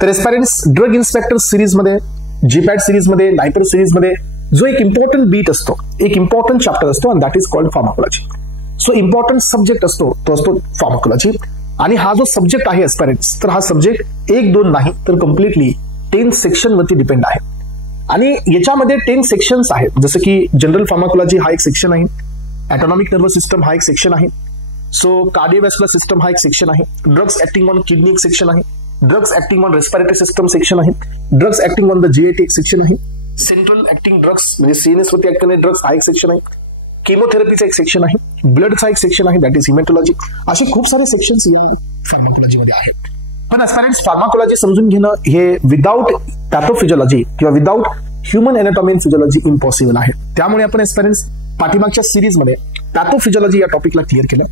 तर एस्पायरंट्स drug inspector series मध्ये, GPAT series मध्ये, नायपर सिरीज मध्ये जो एक इम्पॉर्टंट बीट असतो, एक इम्पॉर्टंट चॅप्टर असतो, and that is called pharmacology. So important subject असतो तो असतो फार्माकोलॉजी. आणि हा जो सब्जेक्ट आहे एस्पायरंट्स, तर हा सब्जेक्ट 1-2 नाही तर कम्प्लिटली 10 सेक्शन वरती डिपेंड आहे. आणि याच्यामध्ये 10 सेक्शन्स आहेत, जसं की जनरल फार्माकोलॉजी हा एक सेक्शन आहे, ऑटोनॉमिक नर्वस सिस्टम हा एक सेक्शन आहे, सो कार्डिओव्हास्क्युलर सिस्टम हा एक सेक्शन आहे, ड्रग्स ऍक्टिंग ऑन किडनी एक सेक्शन आहे, drugs acting on respiratory system section आहे, drugs acting on the GAT एक सेक्शन आहे, सेंट्रल ऍक्टिंग ड्रग्स म्हणजे सीएनएस वरती ऍक्ट करणारे ड्रग्स हा एक सेक्शन आहे, केमोथेरपीचा एक सेक्शन आहे, ब्लडचा एक सेक्शन आहे, दॅट इज हिमॅटोलॉजी. असे खूप सारे सेक्शन्स या फार्माकोलॉजीमध्ये आहेत. पण एस्पायरंट्स फार्माकोलॉजी समजून घेणं हे विदाउट पॅथोफिजिओलॉजी किंवा without human anatomy and physiology impossible आहे. त्यामुळे आपण एस्पायरंट्स पाठीमागच्या सिरीजमध्ये पॅथोफिजिओलॉजी या टॉपिकला क्लिअर केलं,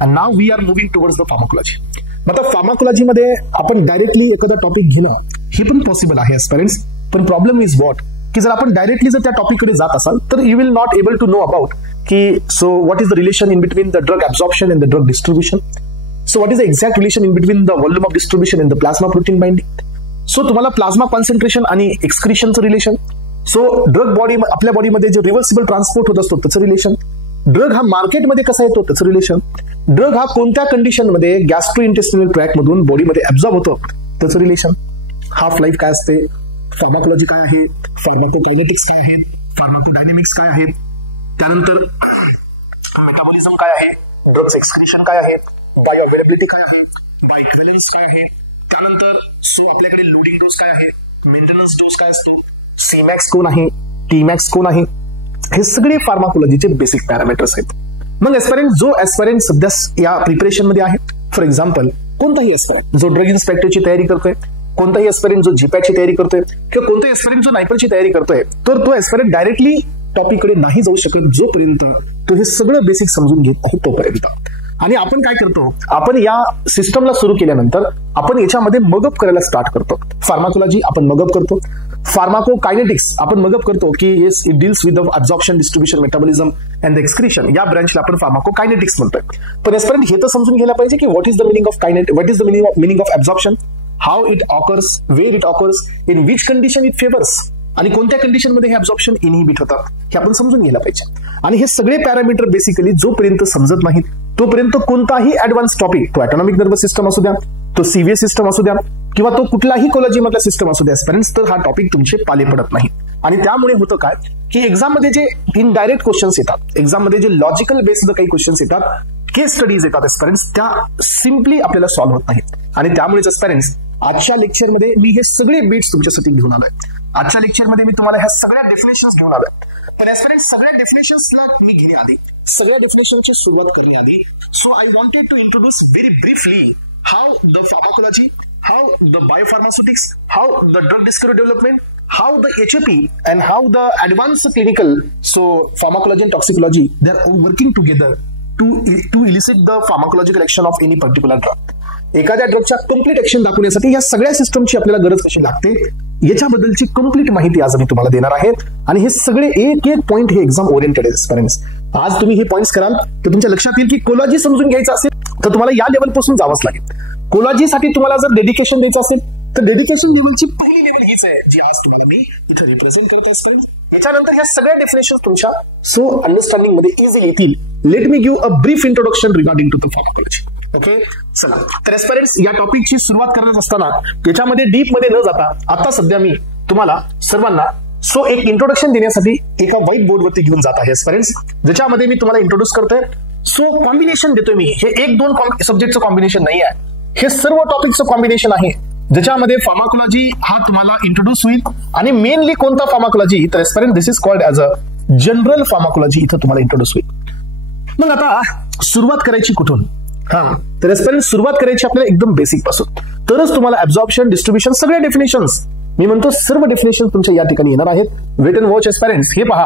and now we are moving towards the pharmacology. मतलब फार्माकोलॉजीमध्ये आपण डायरेक्टली एखादा टॉपिक घेणं हे पण पॉसिबल आहे एस्पायरंट्स. पण प्रॉब्लेम इज व्हॉट की जर आपण डायरेक्टली जर त्या टॉपिककडे जात असाल तर you will not able to know about की so what is the relation in between the drug absorption and the drug distribution. So what is the exact relation in between the volume of distribution and the plasma protein binding? So तुम्हाला plasma concentration आणि एक्सक्रिशनचं relation, so drug body आपल्या बॉडीमध्ये जे reversible transport होत असतो त्याचं relation, drug हा मार्केटमध्ये कसा येतो त्याचं रिलेशन, ड्रग हा कोणत्या कंडिशनमध्ये गॅस्ट्रो इंटेस्टिनल ट्रॅक्ट मधून बॉडीमध्ये ऍब्झॉर्ब होतो त्याचं रिलेशन, हाफ लाईफ काय असते, फार्माकोलॉजी काय आहे, फार्माकोकायनेटिक्स काय आहेत, फार्माकोडायनेमिक्स काय आहेत, त्यानंतर मेटाबॉलिझम काय आहे, ड्रग्स एक्सक्रिशन काय आहे, बायो अवेलेबिलिटी काय आहे, बायक्वेलेन्स काय आहे, त्यानंतर सो आपल्याकडे लोडिंग डोस काय आहे, मेंटेनन्स डोस काय असतो, सीमॅक्स कोण आहे, टीमॅक्स कोण आहे, हे सगळे फार्माकोलॉजीचे बेसिक पॅरामीटर्स आहेत. मग एस्पायरंट सध्या या प्रिपरेशन मध्ये आहे. फॉर एक्झाम्पल कोणताही एस्पायरंट जो ड्रग इन्स्पेक्टरची तयारी करतोय, कोणताही एस्पायरंट जो जीपॅटची तयारी करतोय किंवा कोणताही एस्पायरंट जो नायपरची तयारी करतोय, तर तो एस्पायरंट डायरेक्टली टॉपिककडे नाही जाऊ शकत जोपर्यंत तो हे सगळं बेसिक समजून घेत नाही तोपर्यंत. आणि आपण काय करतो, आपण या सिस्टमला सुरू केल्यानंतर आपण याच्यामध्ये मगअप करायला स्टार्ट करतो. फार्माकोलॉजी आपण मगअप करतो, फार्माकोकायनेटिक्स आपण मगअप करतो की yes it deals with the absorption, distribution, metabolism and the excretion. या ब्रांचला आपण फार्माकोकायनेटिक्स म्हणतोय. पण एस्पायरंट हे तर समजून घ्यायला पाहिजे की what is the meaning of kinetic, what is the meaning of absorption, how it occurs, where it occurs, in which condition it favours, आणि कोणत्या कंडिशन मध्ये हे ऍब्झॉर्प्शन इनहिबिट होतं हे आपण समजून घ्यायला पाहिजे. आणि हे सगळे पॅरामीटर बेसिकली जोपर्यंत समजत नाहीत तोपर्यंत कोणताही ऍडव्हान्स टॉपिक, तो ऑटोनॉमिक नर्वस सिस्टम असू द्या, तो सीव्हीएस सिस्टम असू द्या किंवा तो कुठलाही कोलॉजी मधला सिस्टम असू द्या, एस्पायरंट्स तर हा टॉपिक तुमचे पाले पडत नाही. आणि त्यामुळे होतं काय की एक्झाम मध्ये जे इनडायरेक्ट क्वेश्चन्स येतात, एक्झाम मध्ये जे लॉजिकल बेस्ड काही क्वेश्चन्स येतात, केस स्टडीज येतात एस्पायरंट्स, त्या सिम्पली आपल्याला सॉल्व्ह होत नाहीत. आणि त्यामुळेच एस्पायरंट्स आजच्या लेक्चरमध्ये मी हे सगळे बीट्स तुमच्यासाठी घेऊन आलोय. आजच्या लेक्चरमध्ये मी तुम्हाला ह्या सगळ्या डेफिनेशन्स घेऊन आलोय. पण एस्पायरंट्स सगळ्या डेफिनेशन्सला मी घेण्याआधी, सगळ्या डेफिनेशनची सुरुवात करण्याआधी, so I wanted to introduce very briefly how the pharmacology, how the biopharmaceutics, how the drug discovery development, how the HAP and how the advanced clinical, so pharmacology and toxicology, they are working together to elicit the pharmacological action of any particular drug. एखाद्या ड्रगच्या complete action दाखवण्यासाठी या सगळ्या सिस्टमची आपल्याला गरज कशी लागते याच्याबद्दलची complete माहिती आज मी तुम्हाला देणार आहे. आणि हे सगळे एक एक पॉइंट हे एक्झाम ओरिएंटेड एस्पायरंट्स. आज तुम्ही हे पॉइंट्स कराल तर तुमच्या लक्षात येईल की कोलॉजी समजून घ्यायचं असेल तर तुम्हाला या लेवल पासून जावंच लागेल. कोलॉजीसाठी तुम्हाला जर डेडिकेशन द्यायचं असेल तर डेडिकेशन लेवलची पहिली लेवल हीच आहे जी आज तुम्हाला मी इथे रिप्रेझेंट करत असतो. याच्यानंतर ह्या सगळ्या डेफिनेशन तुमच्या सो अंडरस्टँडिंग मध्ये इझिली येतील. Let me give a brief introduction regarding to the pharmacology. Okay, चला तर एस्पायरंट्स या टॉपिकची सुरुवात करत असताना याच्यामध्ये डीप मध्ये न जाता आता सध्या मी तुम्हाला सर्वांना सो एक इंट्रोडक्शन देण्यासाठी एका व्हाईट बोर्ड वरती घेऊन जात आहे एस्पायरंट्स, ज्याच्यामध्ये मी तुम्हाला इंट्रोड्यूस करतोय. सो कॉम्बिनेशन देतोय मी, हे एक दोन सब्जेक्टचं कॉम्बिनेशन नाही आहे, हे सर्व टॉपिकचं कॉम्बिनेशन आहे ज्याच्यामध्ये फार्माकोलॉजी हा तुम्हाला इंट्रोड्यूस होईल. आणि मेनली कोणता फार्माकोलॉजी तर aspirant this is called as a general pharmacology इथं तुम्हाला इंट्रोड्यूस होईल. मग आता सुरुवात करायची कुठून? तर एस्पायरंट सुरुवात करायची आपल्याला एकदम बेसिक पासून, तरच तुम्हाला ऍब्झॉर्प्शन, डिस्ट्रीब्युशन सगळ्या डेफिनेशन्स, मी म्हणतो सर्व डेफिनेशन तुमच्या या ठिकाणी येणार आहेत. Wait and watch aspirants. हे पहा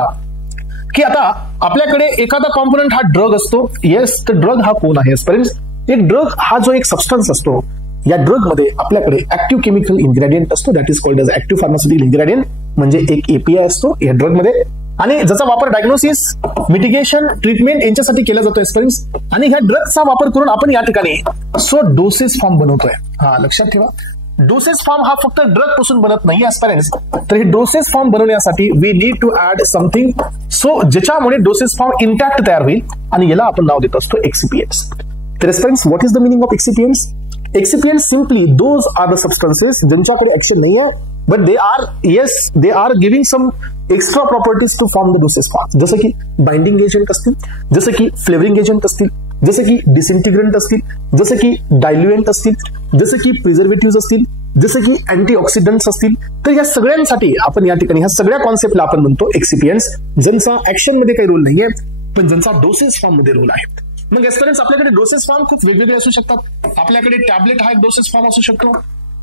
की आता आपल्याकडे एखादा कॉम्पोनंट हा ड्रग असतो. येस, तर ड्रग हा कोण आहे एस्पायरंट्स? एक ड्रग हा जो एक सबस्टन्स असतो, या ड्रग मध्ये आपल्याकडे ऍक्टिव्ह केमिकल इन्ग्रेडियंट असतो, that is called as active pharmaceutical ingredient, म्हणजे एक एपीआय असतो या ड्रग मध्ये, आणि ज्याचा वापर डायग्नोसिस, मिटिगेशन, ट्रीटमेंट यांच्यासाठी केला जातो एस्पायरंट्स. आणि ह्या ड्रगचा वापर करून आपण या ठिकाणी सो डोसेस फॉर्म बनवतोय. लक्षात ठेवा, डोसेज फॉर्म हा फक्त ड्रग पासून बनत नाही ऍस्पिरंट्स, तर हे डोसेज फॉर्म बनवण्यासाठी we need to add something, so ज्याच्यामुळे डोसेज फॉर्म इंटॅक्ट तयार होईल आणि याला आपण नाव देत असतो एक्सिपिएंट्स. तर aspirants, what is the meaning of excipients? Excipients simply those are the substances ज्यांच्याकडे ऍक्शन नाही आहे, but they are giving some extra properties to form the dosage form. जसं की बाइंडिंग एजंट असतील, जसं की फ्लेवरिंग एजंट असतील, जसं की डिसइंटिग्रंट असतील, जसं की डायल्युएंट असतील, जसं की प्रिझर्वेटिव्ह असतील, जसं की अँटीऑक्सिडंट्स असतील. तर या सगळ्यांसाठी आपण या ठिकाणी ह्या सगळ्या कॉन्सेप्टला आपण म्हणतो एक्सिपिएंट्स, ज्यांचा ऍक्शन मध्ये काही रोल नाहीये पण ज्यांचा डोसेज फॉर्म मध्ये रोल आहे. मग ऍस्पिरंट्स, आपल्याकडे डोसेज फॉर्म खूप वेगवेगळे असू शकतात. आपल्याकडे टॅबलेट हा एक डोसेज फॉर्म असू शकतो,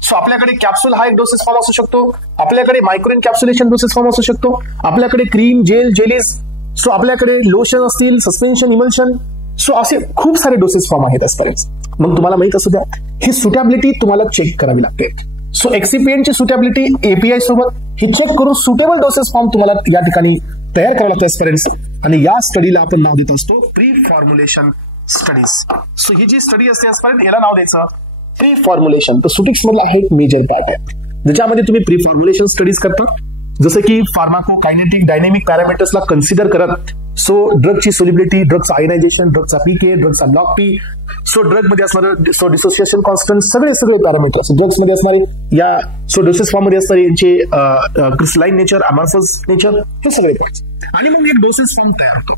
सो आपल्याकडे कॅप्सूल हा एक डोसेज फॉर्म असू शकतो, आपल्याकडे मायक्रो इनकॅप्सुलेशन डोसेज फॉर्म असू शकतो, आपल्याकडे क्रीम, जेल, जेलीज, सो आपल्याकडे लोशन असतील, सस्पेन्शन, इमल्शन, सो असे खूप सारे डोसेज फॉर्म आहेत ऍस्पिरंट्स. मग तुम्हाला माहित असू द्या, ही सुटेबिलिटी तुम्हाला चेक करावी लागते. सो एक्सिपिएंटची सुटेबिलिटी एपीआय सोबत ही चेक करून सुटेबल डोसेज फॉर्म तुम्हाला या ठिकाणी तयार करावं लागतं ऍस्पिरंट्स. आणि या स्टडीला आपण नाव देत असतो प्री फॉर्म्युलेशन स्टडीज. सो ही जी स्टडी असते ऍस्पिरंट, याला नाव द्यायचं प्री फॉर्म्युलेशन. तर सुटिक्स मधला हे एक मेजर पार्ट आहे ज्याच्यामध्ये तुम्ही प्री फॉर्म्युलेशन स्टडीज करता, जसं की फार्माकोकायनेटिक डायनेमिक पॅरामीटर्सला कन्सिडर करत, सो ड्रगची सोलिबिलिटी, ड्रगचा आयनायझेशन, ड्रगचा पीके, ड्रगचा लॉग पी, सो ड्रग मध्ये असणारे सो डिसोसिएशन कॉन्स्टंट, सगळे पॅरामीटर्स ड्रग्स मध्ये असणारे या सो डोसेस फॉर्म मध्ये असणारे यांचे क्रिस्टलाइन नेचर, अमॉर्फस नेचर, हे सगळे पॉइंट्स. आणि मग एक डोसेस फॉर्म तयार होतो.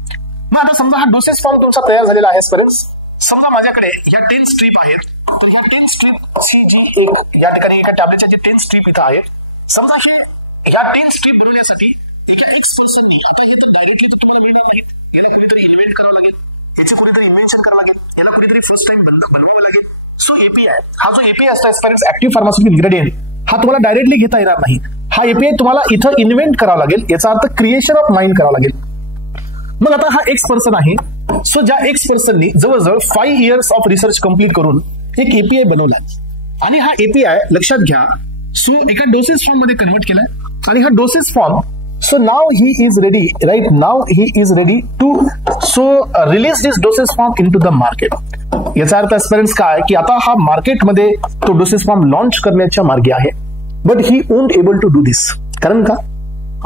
मग आता समजा हा डोसेस फॉर्म तुमचा तयार झालेला आहे ऍस्पिरंट्स. समजा माझ्याकडे या 10 स्ट्रीप आहेत, तर ह्या 10 स्ट्रीप ची जी एक या ठिकाणी एका टॅबलेटच्या जी 10 स्ट्रीप इथं आहे, समजा हे ह्या 10 स्ट्रीप बनवण्यासाठी एका एक्स पर्सननी, आता हे तर डायरेक्टली तर तुम्हाला मिळणार नाहीत, याला कुणीतरी इन्व्हेंट करावं लागेल, याचे कुणीतरी इन्व्हेन्शन करावं लागेल, याला कुणीतरी फर्स्ट टाइम बनवावं लागेल. सो एपीआय, हा जो एपीआय असतो ऍस्पिरंट्स, ऍक्टिव्ह फार्मास्युटिकल इन्ग्रेडियंट, हा तुम्हाला डायरेक्टली घेता येणार नाही. हा एपीआय तुम्हाला इथं इन्व्हेंट करावा लागेल, याचा अर्थ क्रिएशन ऑफ माइंड करावं लागेल. मग आता हा एक्स पर्सन आहे, सो ज्या एक्स पर्सननी जवळजवळ 5 years ऑफ रिसर्च कंप्लीट करून एक एपीआय बनवला आणि हा एपीआय लक्षात घ्या, सो एका डोसेस फॉर्म मध्ये कन्वर्ट केलाय आणि हा doses form, so now he is ready, right now he is ready to release this dosage form into the market. याचा अर्थ ऍस्पिरंट्स काय की आता हा मार्केटमध्ये तो डोसेज फॉर्म लॉन्च करण्याच्या मार्गे आहे, but he won't able to do this. कारण का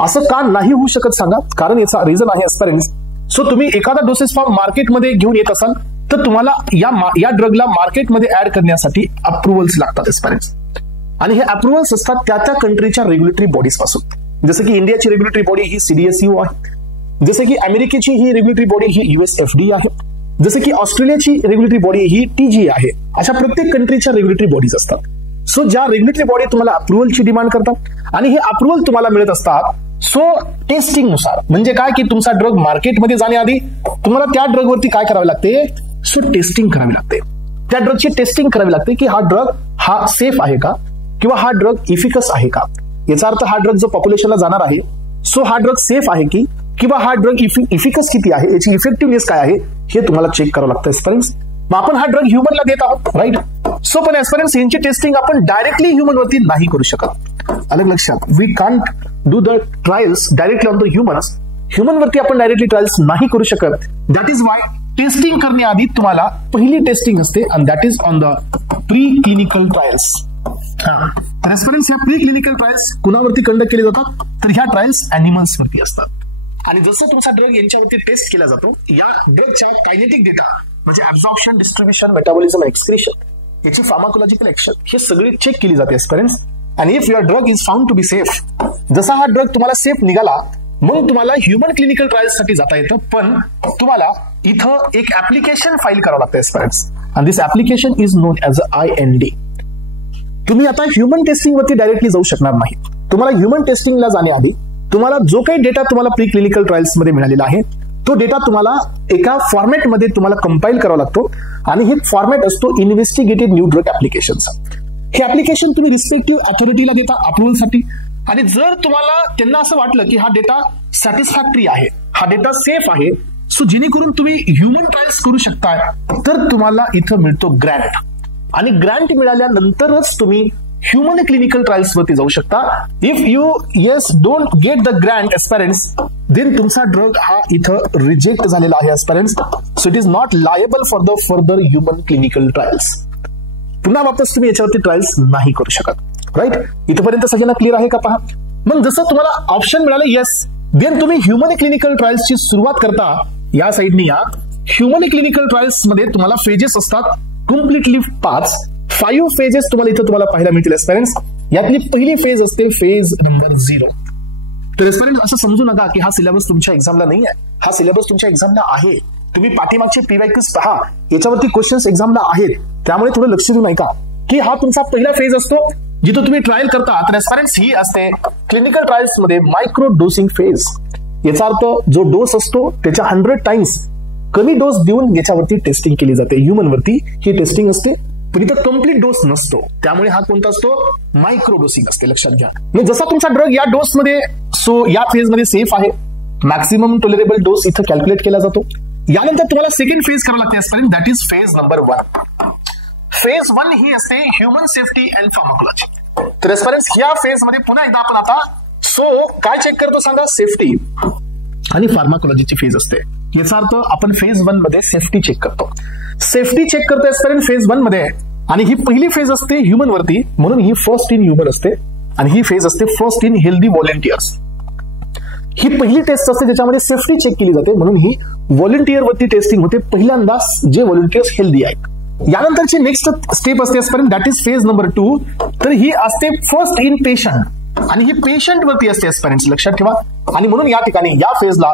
असं का नाही होऊ शकत सांगा? कारण याचा रिझन आहे ऍस्पिरंट्स. सो तुम्ही एखादा डोसेज फॉर्म मार्केटमध्ये घेऊन येत असाल तर तुम्हाला या ड्रगला मार्केटमध्ये ऍड करण्यासाठी अप्रुव्हल्स लागतात ऍस्पिरंट्स. आणि हे अप्रुव्हल्स असतात त्या कंट्रीच्या रेग्युलेटरी बॉडीज पासून. जसं की इंडियाची रेग्युलेटरी बॉडी ही सीडीएसयू आहे, जसं की अमेरिकेची ही रेग्युलेटरी बॉडी ही यूएसएफडी आहे, जसं की ऑस्ट्रेलियाची रेग्युलेटरी बॉडी ही टीजी आहे. अशा प्रत्येक कंट्रीच्या रेग्युलेटरी बॉडीज असतात. सो ज्या रेग्युलेटरी बॉडी तुम्हाला अप्रुव्हलची डिमांड करतात आणि हे अप्रुव्हल तुम्हाला मिळत असतात सो टेस्टिंग नुसार. म्हणजे काय की तुमचा ड्रग मार्केटमध्ये जाण्याआधी तुम्हाला त्या ड्रगवरती काय करावे लागते, सो टेस्टिंग करावी लागते. त्या ड्रगची टेस्टिंग करावी लागते की हा ड्रग हा सेफ आहे का किंवा हा ड्रग इफिकस आहे का. याचा अर्थ हा ड्रग जो पॉप्युलेशनला जाणार आहे सो हा ड्रग सेफ आहे की किंवा हा ड्रग इफिकस किती आहे, याची इफेक्टिव्हनेस काय आहे हे तुम्हाला चेक करावं लागतं ऍस्पिरंट्स. मग आपण हा ड्रग ह्युमनला देत आहोत, राईट. सो पण ऍस्पिरंट्स यांची टेस्टिंग आपण डायरेक्टली ह्युमनवरती नाही करू शकत. अलग लक्षात, we can't do the trials directly on the humans. ह्युमनवरती आपण डायरेक्टली ट्रायल्स नाही करू शकत. दॅट इज वाय टेस्टिंग करण्याआधी तुम्हाला पहिली टेस्टिंग असते and that is on the pre clinical trials. तर ऍस्पिरंट्स, या प्री क्लिनिकल ट्रायल्स कुणावरती कंडक्ट केले जातात, तर ह्या ट्रायल्स अॅनिमल्स वरती असतात. आणि जसं तुमचा ड्रग यांच्यावरती टेस्ट केला जातो, या ड्रगच्या कायनेटिक डेटा म्हणजे ऍब्झॉर्प्शन, डिस्ट्रीब्युशन, मेटाबॉलिझम, एक्सक्रीशन, याची फार्माकोलॉजिकल ऍक्शन हे सगळे चेक केली जाते ऍस्पिरंट्स. आणि if your drug is found to be safe, जसा हा ड्रग तुम्हाला सेफ निघाला मग तुम्हाला ह्युमन क्लिनिकल ट्रायल्स साठी जाता येतं. पण तुम्हाला इथं एक ऍप्लिकेशन फाईल करावं लागतं aspirants and this application is known as IND. तुम्ही आता ह्युमन टेस्टिंग वरती डायरेक्टली जाऊ शकणार नाही. तुम्हाला ह्युमन टेस्टिंगला जाण्याआधी तुम्हाला जो काही डेटा तुम्हाला प्री क्लिनिकल ट्रायल्स मध्ये मिळालेला आहे तो डेटा तुम्हाला एका फॉर्मॅटमध्ये तुम्हाला कंपाईल करावा लागतो आणि हे फॉर्मॅट असतो इन्व्हेस्टिगेटेड न्यू ड्रग ऍप्लिकेशनचा. हे ऍप्लिकेशन तुम्ही रिस्पेक्टिव्ह अथॉरिटीला देता अप्रुव्हलसाठी. आणि जर तुम्हाला त्यांना असं वाटलं की हा डेटा सॅटिस्फॅक्टरी आहे, हा डेटा सेफ आहे, सो जेणेकरून तुम्ही ह्युमन ट्रायल्स करू शकताय, तर तुम्हाला इथं मिळतो ग्रँट. आणि ग्रँट मिळाल्यानंतरच तुम्ही ह्युमन क्लिनिकल ट्रायल्स वरती जाऊ शकता. If you don't get the grant aspirants, then तुमचा ड्रग हा इथं रिजेक्ट झालेला आहे aspirants. So it is not liable for the further human clinical trials. पुन्हा वापस तुम्ही याच्यावरती ट्रायल्स नाही करू शकत. राईट, इथपर्यंत सगळ्यांना क्लिअर आहे का? पहा, मग जसं तुम्हाला ऑप्शन मिळालं येस, देन तुम्ही ह्युमन क्लिनिकल ट्रायल्सची सुरुवात करता. या साईडनी या ह्युमन क्लिनिकल ट्रायल्स मध्ये तुम्हाला फेजेस असतात कम्प्लिटली 5 फेजेस तुम्हाला पाहायला मिळतील एस्पिरंट्स. यातली पहिली फेज असते फेज नंबर 0. तर एस्पिरंट्स असं समजू नका की हा सिलेबस तुमच्या एक्झामला नाही आहे. हा सिलेबस तुमच्या एक्झामला आहे. तुम्ही पाठीमागचे PYQs पहा, याच्यावरती क्वेश्चन्स एक्झामला आहेत. त्यामुळे थोडं लक्ष देऊ नका की हा तुमचा पहिला फेज असतो जिथं तुम्ही ट्रायल करता. तर एस्पिरंट्स ही असते क्लिनिकल ट्रायल्स मध्ये मायक्रो डोसिंग फेज. याचा अर्थ जो डोस असतो त्याच्या 100 टाइम्स कमी डोस देऊन याच्यावरती टेस्टिंग केली जाते. ह्युमन वरती ही टेस्टिंग असते, पण इथं कम्प्लीट डोस नसतो. त्यामुळे हा कोणता असतो? मायक्रो डोसिंग असते. लक्षात घ्या. मग जसा तुमचा ड्रग या डोस मध्ये या फेज मध्ये सेफ आहे, मॅक्सिमम टॉलरेबल डोस इथं कॅल्क्युलेट केला जातो. यानंतर तुम्हाला सेकंड फेज करावं लागते aspirant, that is phase number 1. Phase 1 ही असते ह्युमन सेफ्टी अँड फार्माकोलॉजी. तर एस्पिरंट्स या फेज मध्ये पुन्हा एकदा आपण आता काय चेक करतो सांगा? सेफ्टी आणि फार्माकोलॉजीची फेज असते. याचा अर्थ आपण फेज 1 मध्ये सेफ्टी चेक करतो. सेफ्टी चेक करतो एस्पिरंट फेज 1 मध्ये, आणि ही पहिली फेज असते ह्युमन वरती, म्हणून ही फर्स्ट इन ह्युमन असते. आणि ही फेज असते फर्स्ट इन हेल्दी व्हॉलेंटियर्स. ही पहिली टेस्ट असते ज्याच्यामध्ये सेफ्टी चेक केली जाते, म्हणून ही व्हॉलेंटियर वरती टेस्टिंग होते, पहिल्यांदा जे व्हॉलेंटियर्स हेल्दी आहेत. यानंतरची नेक्स्ट स्टेप असते एस्पिरंट, दॅट इज फेज नंबर 2. तर ही असते फर्स्ट इन पेशंट, आणि ही पेशंट वरती असते एस्पिरंट्स. लक्षात ठेवा. आणि म्हणून या ठिकाणी या फेजला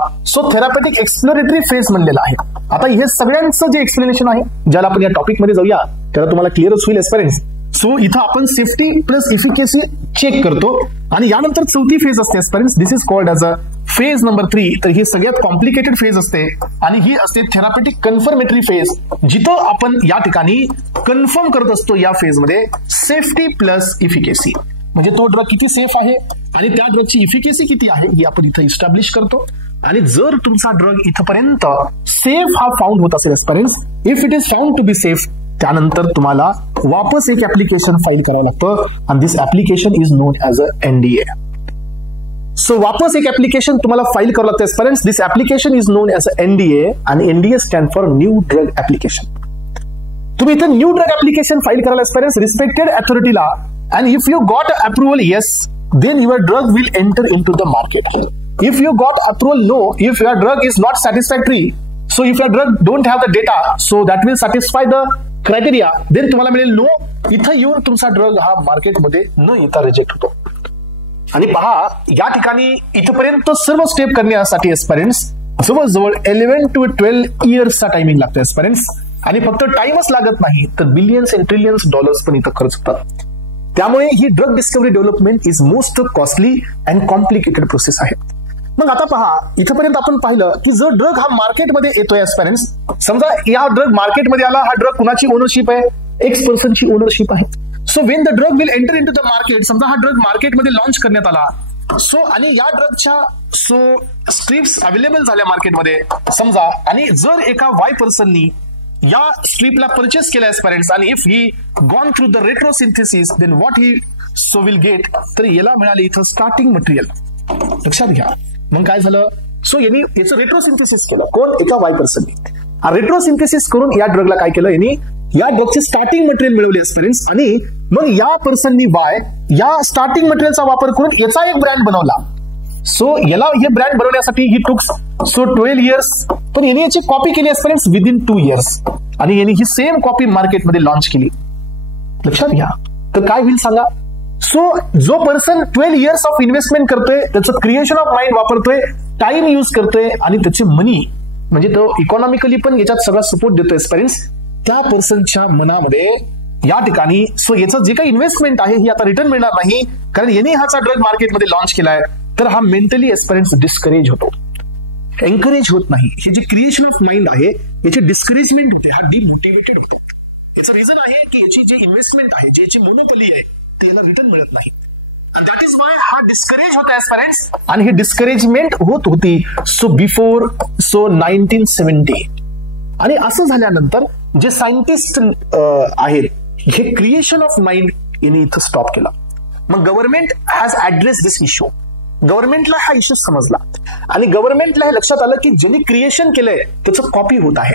थेरापेटिक एक्सप्लोरेटरी फेज म्हणलेला आहे. आता हे सगळ्यांचं जे एक्सप्लेनेशन आहे, ज्याला आपण या टॉपिक मध्ये जाऊया, त्याला तुम्हाला क्लिअरच होईल एस्पिरंट्स. इथं आपण सेफ्टी प्लस इफिकेसी चेक करतो. आणि यानंतर चौथी फेज असते aspirants, this is called as a phase number 3. तर ही सगळ्यात कॉम्प्लिकेटेड फेज असते, आणि ही असते थेरापेटिक कन्फर्मेटरी फेज, जिथं आपण या ठिकाणी कन्फर्म करत असतो या फेज मध्ये सेफ्टी प्लस इफिकेसी. म्हणजे तो ड्रग किती सेफ आहे आणि त्या ड्रगची इफिकेसी किती आहे ही आपण इथं इस्टॅब्लिश करतो. आणि जर तुमचा ड्रग इथपर्यंत सेफ हा फाउंड होत असेल aspirants, if it is found to be safe, त्यानंतर तुम्हाला वापस एक ऍप्लिकेशन फाईल करावं लागतं, आणि this application is known as a NDA. वापस एक ऍप्लिकेशन तुम्हाला फाईल करावं लागतं aspirants. This application is known as a NDA, आणि NDA stand for new drug application. तुम्ही इथं न्यू ड्रग ऍप्लिकेशन फाईल करायला एस्पिरंट्स रिस्पेक्टेड अथॉरिटीला, and if you got approval yes, then your drug will enter into the market. If you got approval no, if your drug is not satisfactory, so if your drug don't have the data, so that will satisfy the criteria, then तुम्हाला मिळेल no. इथं येऊन तुमचा drug हा मार्केटमध्ये न येता reject होतो. आणि पहा, या ठिकाणी इथपर्यंत सर्व स्टेप करण्यासाठी एस्पिरंट्स जवळजवळ 11 to 12 इयर्सचा टायमिंग लागतो एस्पिरंट्स. आणि फक्त टाइमच लागत नाही, तर बिलियन्स अँड ट्रिलियन्स डॉलर्स पण इथं खर्च होतात. त्यामुळे ही drug discovery development is most costly and complicated process आहे. मग आता पहा, इथपर्यंत आपण पाहिलं की जर ड्रग हा मार्केटमध्ये येतोय एस्पिरंट्स, समजा या ड्रग मार्केटमध्ये आला, हा ड्रग कुणाची ओनरशिप आहे? X पर्सनची ओनरशिप आहे. When the drug will enter in to the market, समजा हा ड्रग मार्केटमध्ये लॉन्च करण्यात आला, आणि या ड्रगच्या स्ट्रिप्स अवेलेबल झाल्या मार्केटमध्ये समजा, आणि जर एका Y पर्सननी या स्ट्रीपला परचेस केला एस्पिरंट्स, आणि if he gone through the retrosynthesis, then what he will get, तर याला मिळाले इथं स्टार्टिंग मटेरियल. लक्षात घ्या. मग काय झालं? यांनी याचं रेट्रोसिंथेसिस केलं. कोण? एका Y पर्सननी. रेट्रोसिंथेसिस करून या ड्रगला काय केलं? यांनी या ड्रगचे स्टार्टिंग मटेरियल मिळवले एस्पिरंट्स, आणि मग या पर्सननी या स्टार्टिंग मटेरियलचा वापर करून याचा एक ब्रँड बनवला. याला हे ब्रँड बनवण्यासाठी ही टुक 12 इयर्स, पण यांनी याची कॉपी केली एस्पिरंट्स विदिन 2 इयर्स, आणि यांनी ही सेम कॉपी मार्केटमध्ये लॉन्च केली. लक्षात घ्या. तर काय होईल सांगा? जो पर्सन 12 इयर्स ऑफ इन्व्हेस्टमेंट करतोय, त्याचं क्रिएशन ऑफ माइंड वापरतोय, टाइम यूज करतोय, आणि त्याची मनी म्हणजे तो इकॉनॉमिकली पण याच्यात सगळा सपोर्ट देतोय एस्पिरंट्स, त्या पर्सनच्या मनामध्ये या ठिकाणी याचं जे काही इन्व्हेस्टमेंट आहे ही आता रिटर्न मिळणार नाही, कारण यांनी हाचा ड्रग मार्केटमध्ये लॉन्च केलाय. तर हा मेंटली एस्पिरंट्स डिस्करेज होतो, एनकरेज होत नाही. हे जे क्रिएशन ऑफ माइंड आहे याचे डिस्करेजमेंट होते, हा डिमोटिवेटेड होतो. याचं रिझन आहे की याची जे इन्व्हेस्टमेंट आहे, जी याची मोनोपोली आहे, ते याला रिटर्न मिळत नाही. And that is why हा डिस्करेज होता एस्पिरंट्स, आणि हे डिस्करेजमेंट होत होती बिफोर 1970. आणि असं झाल्यानंतर जे सायंटिस्ट आहेत, हे क्रिएशन ऑफ माइंड यांनी इथं स्टॉप केला. मग government has address this issue. गव्हर्नमेंटला हा इश्यू समजला, आणि गव्हर्नमेंटला हे लक्षात आलं की ज्यांनी क्रिएशन केलंय त्याचं कॉपी होत आहे,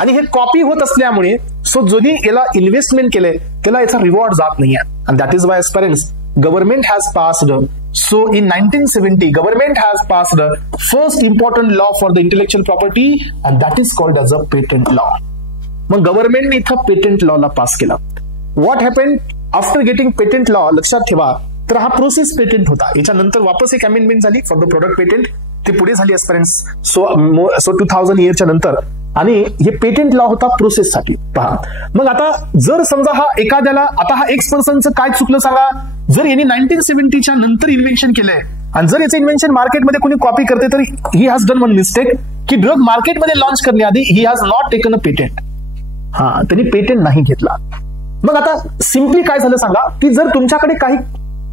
आणि हे कॉपी होत असल्यामुळे ज्यांनी याला इन्व्हेस्टमेंट केलंय त्याला याचा रिवॉर्ड जात नाहीये. And that is why aspirants government has passed. So in 1970, government has passed the first important law for the intellectual property, and that is called as a patent law. मग गव्हर्नमेंटने इथं patent लॉला pass केला. What happen after getting patent law, लक्षात ठेवा, तर हा process patent होता. याच्यानंतर वापस एक अमेंडमेंट झाली फॉर द प्रोडक्ट पेटंट, ती पुढे झाली एस्पिरंट्स. सो 2000 इयरच्या नंतर. आणि हे पेटंट लॉ होता प्रोसेससाठी. पहा, मग आता जर समजा हा एखाद्याला, आता हा एक्स पर्सनचं काय चुकलं सांगा, जर यांनी 1970च्या नंतर इन्व्हेन्शन केलंय आणि जर याचं इन्व्हेन्शन मार्केटमध्ये कोणी कॉपी करते, तर he has done one mistake की ड्रग मार्केटमध्ये लॉन्च करण्याआधी he has not taken a patent. त्यांनी पेटंट नाही घेतला. मग आता सिम्पली काय झालं सांगा, की जर तुमच्याकडे काही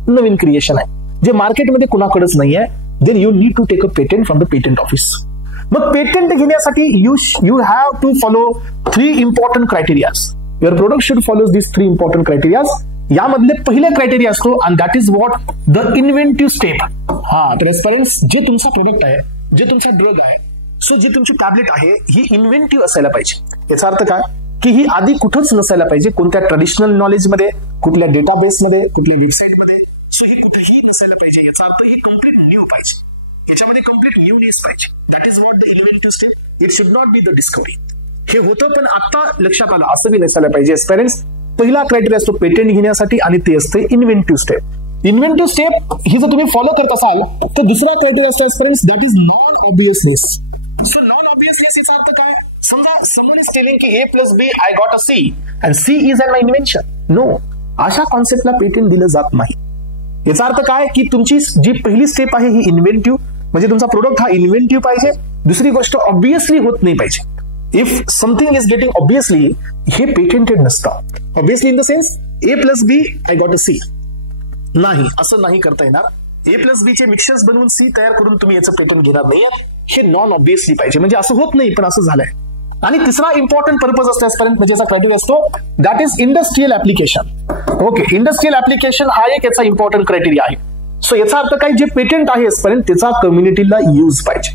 नवीन क्रिएशन आहे जे मार्केटमध्ये कुणाकडेच नाही आहे, then you need to take a patent from the patent office. मग पेटंट घेण्यासाठी you have to follow 3 important criterias. Your product should follow this 3 important criterias. यामधले पहिले क्रायटेरिया असतो, and that is what the inventive step. तर aspirants, जे तुमचा product आहे, जे तुमचा ड्रग आहे, सो जी तुमची टॅबलेट आहे, ही इन्व्हेंटिव्ह असायला पाहिजे. याचा अर्थ काय, की ही आधी कुठंच नसायला पाहिजे, कोणत्या ट्रेडिशनल नॉलेजमध्ये, कुठल्या डेटाबेसमध्ये, कुठल्या वेबसाईटमध्ये. सो ही कुठेही नसायला पाहिजे. याचा अर्थ ही कम्प्लीट न्यू पाहिजे, याच्यामध्ये कम्प्लीट न्यूनेस पाहिजे. That is what the inventive step. It should not be the discovery. हे होतं, पण आता लक्षात आलं असं बी नसायला पाहिजे. एस्पिरंट्स, पहिला क्रायटेरिया असतो पेटंट घेण्यासाठी, आणि ते असते इन्व्हेंटिव्ह स्टेप. इन्व्हेंटिव्ह स्टेप ही जर तुम्ही फॉलो करत असाल, तर दुसरा क्रायटेरिया असतो aspirants, that is non obviousness. So non obviousness याचा अर्थ काय, समजा समवन इज टेलिंग की A + B I got a C and C is an invention. No, अशा कॉन्सेप्टला पेटंट दिलं जात नाही. याचा अर्थ काय, की तुमची जी पहिली स्टेप आहे ही इन्व्हेंटिव्ह, म्हणजे तुमचा प्रोडक्ट हा इन्व्हेंटिव्ह पाहिजे. दुसरी गोष्ट ऑब्वियसली होत नाही पाहिजे. If something is getting obviously, हे पेटेंटेड नसतं. Obviously in the sense A + B I got a C, नाही, असं नाही करता येणार. A + B चे मिक्सर्स बनवून C तयार करून तुम्ही याचं पेटंट घेणार नाही. हे नॉन ऑब्वियसली पाहिजे, म्हणजे असं होत नाही पण असं झालंय. आणि तिसरा इम्पॉर्टंट पर्पज असतो एस्पिरंट, म्हणजे याचा क्रायटेरिया असतो, that is industrial application. Okay, industrial application हा एक याचा इम्पॉर्टंट क्रायटेरिया आहे. सो याचा अर्थ काय, जे पेटंट आहे एस्पिरंट, त्याचा कम्युनिटीला यूज पाहिजे.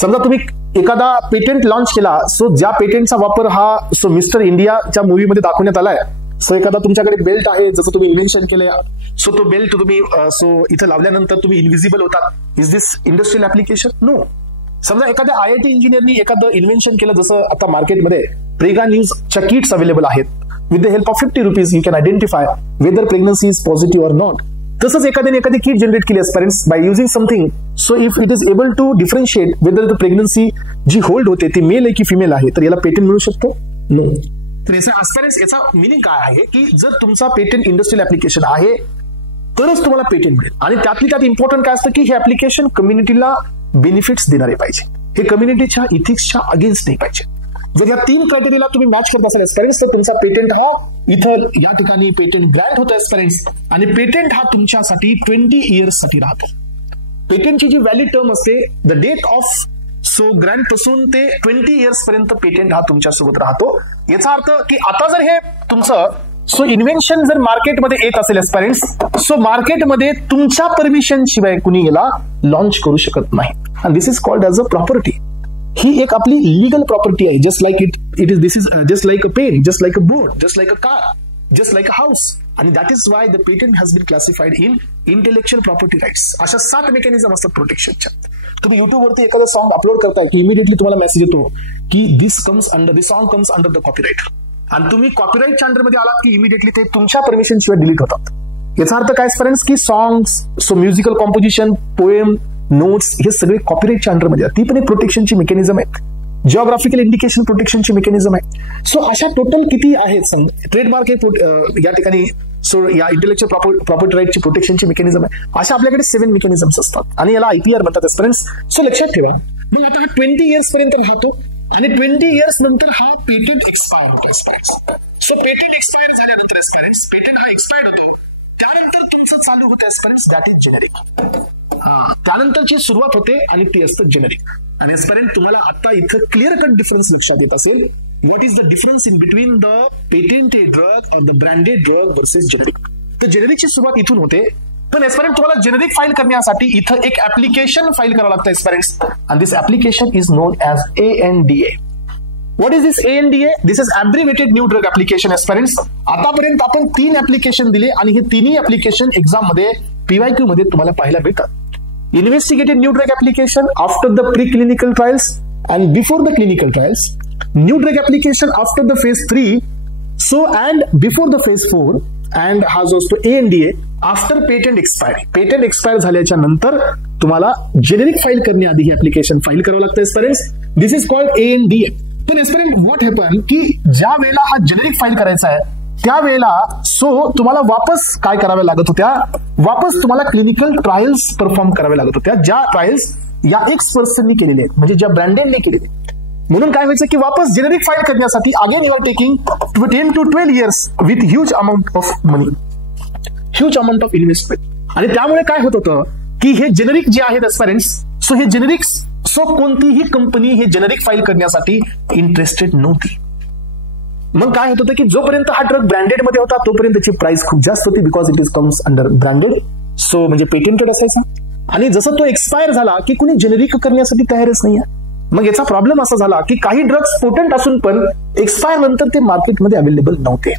समजा तुम्ही एखादा पेटंट लॉन्च केला, सो ज्या पेटंटचा वापर हा सो मिस्टर इंडियाच्या मूवीमध्ये दाखवण्यात आलाय. सो एखादा तुमच्याकडे बेल्ट आहे, जसं तुम्ही इन्व्हेन्शन केलंय, सो तो बेल्ट तुम्ही सो इथं लावल्यानंतर तुम्ही इनव्हिजिबल होतात. Is this industrial application? No. समजा एखाद्या IIT इंजिनियरनी एखादं इन्व्हेन्शन केलं, जसं आता मार्केटमध्ये प्रेगा न्यूजच्या किट्स अवेलेबल आहेत. With the help of ₹50 you can identify whether pregnancy is positive or not. तसंच एखाद्याने एखादी किट जनरेट केली aspirants by using something. So if it is able to differentiate whether the pregnancy जी hold होते ती mail आहे की female आहे, तर याला पेटंट मिळू शकतो? नो. तर एस्पिरंट्स, याचा मिनिंग काय आहे, की जर तुमचा पेटंट इंडस्ट्रियल ऍप्लिकेशन आहे तरच तुम्हाला पेटंट मिळेल. आणि त्यातली त्यात इम्पॉर्टंट काय असतं, की हे ऍप्लिकेशन कम्युनिटीला बेनिफिट्स देणारे पाहिजे. हे कम्युनिटीच्या इथिक्सच्या अगेन्स्ट नाही पाहिजे. जर या 3 क्रायटेरियाला तुम्ही मॅच करत असाल एस्पिरंट्स, तर तुमचा पेटंट हा इथं या ठिकाणी पेटंट ग्रँट होतं एस्पिरंट्स. आणि पेटंट हा तुमच्यासाठी 20 इयर्स साठी राहतो. पेटंटची जी व्हॅलिड टर्म असते, the date of so grant पासून ते 20 इयर्स पर्यंत पेटंट हा तुमच्यासोबत राहतो. याचा अर्थ की आता जर हे तुमचं सो इन्व्हेन्शन जर मार्केटमध्ये येत असेल एस्पिरंट्स, सो मार्केटमध्ये तुमच्या परमिशन शिवाय कुणी याला लॉन्च करू शकत नाही. And this is called as a property. ही एक आपली लिगल प्रॉपर्टी आहे. Just like it is, this is just like a pen, just like a board, just like a car, just like a house. आणि that is why the patent has been classified in intellectual property rights. अशा 7 mechanism असतात प्रोटेक्शनच्या. तुम्ही युट्यूबवरती एखादं song upload करताय की immediately तुम्हाला message येतो की this song comes under the copyright. आणि तुम्ही कॉपीराईटच्या अंडरमध्ये आलात की इमिडिएटली ते तुमच्या परमिशन शिवाय डिलीट होतात. याचा अर्थ काय फ्रेंड्स, की songs, so musical composition, poem, notes, हे सगळे कॉपीराईटच्या अंडरमध्ये. ती पण एक प्रोटेक्शनची मेकॅनिझम आहे. जिओग्राफिकल इंडिकेशन प्रोटेक्शनची मेकॅनिझम आहे. सो अशा टोटल किती आहेत? ट्रेडमार्क हे या ठिकाणी सो या इंटेलेक्च्युअल प्रॉपर्टी राईटची प्रोटेक्शनची मेकॅनिझम आहे. अशा आपल्याकडे 7 मेकॅनिझम्स असतात आणि याला IPR म्हणतात फ्रेंड्स. सो लक्षात ठेवा. मग आता हा 20 इयर्स पर्यंत राहतो आणि 20 इयर्स नंतर हा पेटंट एक्सपायर होतो. सो पेटंट एक्सपायर झाल्यानंतर पेटंट हा एक्सपायर्ड होतो. त्यानंतर तुमचं चालू होतं एस्पिरंट्स, दॅट इज जेनेरिक. त्यानंतरची सुरुवात होते आणि ते असतं जेनेरिक. आणि एस्पिरंट, तुम्हाला आता इथं क्लिअर कट डिफरन्स लक्षात येत असेल. What is the difference in between the patented drug और the branded drug versus generic. तर जेनेरिकची सुरुवात इथून होते. पण एस्पिरंट, तुम्हाला जेनेरिक फाईल करण्यासाठी इथं एक ऍप्लिकेशन फाईल करावं लागतं aspirants. And this application is known as ANDA. What is this ANDA? This is abbreviated new drug application aspirants. आतापर्यंत आपण 3 ऍप्लिकेशन दिले आणि हे तिन्ही ऍप्लिकेशन एक्झाम मध्ये PYQ मध्ये तुम्हाला पाहायला मिळतात. Investigated new drug application after the pre clinical trials and before the clinical trials. New drug application after the phase 3 so and before the phase 4. And हा जो असतो ANDA after patent expiry. Patent expire झाल्याच्या नंतर तुम्हाला generic file करण्याआधी हे application file करावं लागतं aspirants. This is called ANDA. पण एस्पिरंट व्हॉट हॅपन की ज्या वेळेला हा जेनेरिक फाईल करायचा आहे त्यावेळेला तुम्हाला वापस काय कराव्या लागत होत्या, वापस तुम्हाला क्लिनिकल ट्रायल्स परफॉर्म कराव्या लागत होत्या, ज्या ट्रायल्स या एक्स पर्सननी केलेले आहेत, म्हणजे ज्या ब्रँडेडने केलेले. म्हणून काय व्हायचं की वापस जेनेरिक फाईल करण्यासाठी again you are taking 10 to 12 years with huge amount of money, huge amount of investment. आणि त्यामुळे काय होत होतं की हे जेनेरिक जे आहेत एस्पिरंट्स, हे जेनेरिक्स कोणतीही कंपनी हे जेनेरिक फाईल करण्यासाठी इंटरेस्टेड नव्हती. मग काय होत होतं की जोपर्यंत हा ड्रग ब्रँडेड मध्ये होता तोपर्यंत त्याची प्राइस खूप जास्त होती, because it is comes under branded, म्हणजे पेटेंटेड असायचा. आणि जसं तो एक्सपायर झाला की कुणी जेनेरिक करण्यासाठी तयारच नाही आहे. मग याचा प्रॉब्लेम असा झाला की काही ड्रग्स पोटंट असून पण एक्सपायर नंतर ते मार्केटमध्ये अवेलेबल नव्हते.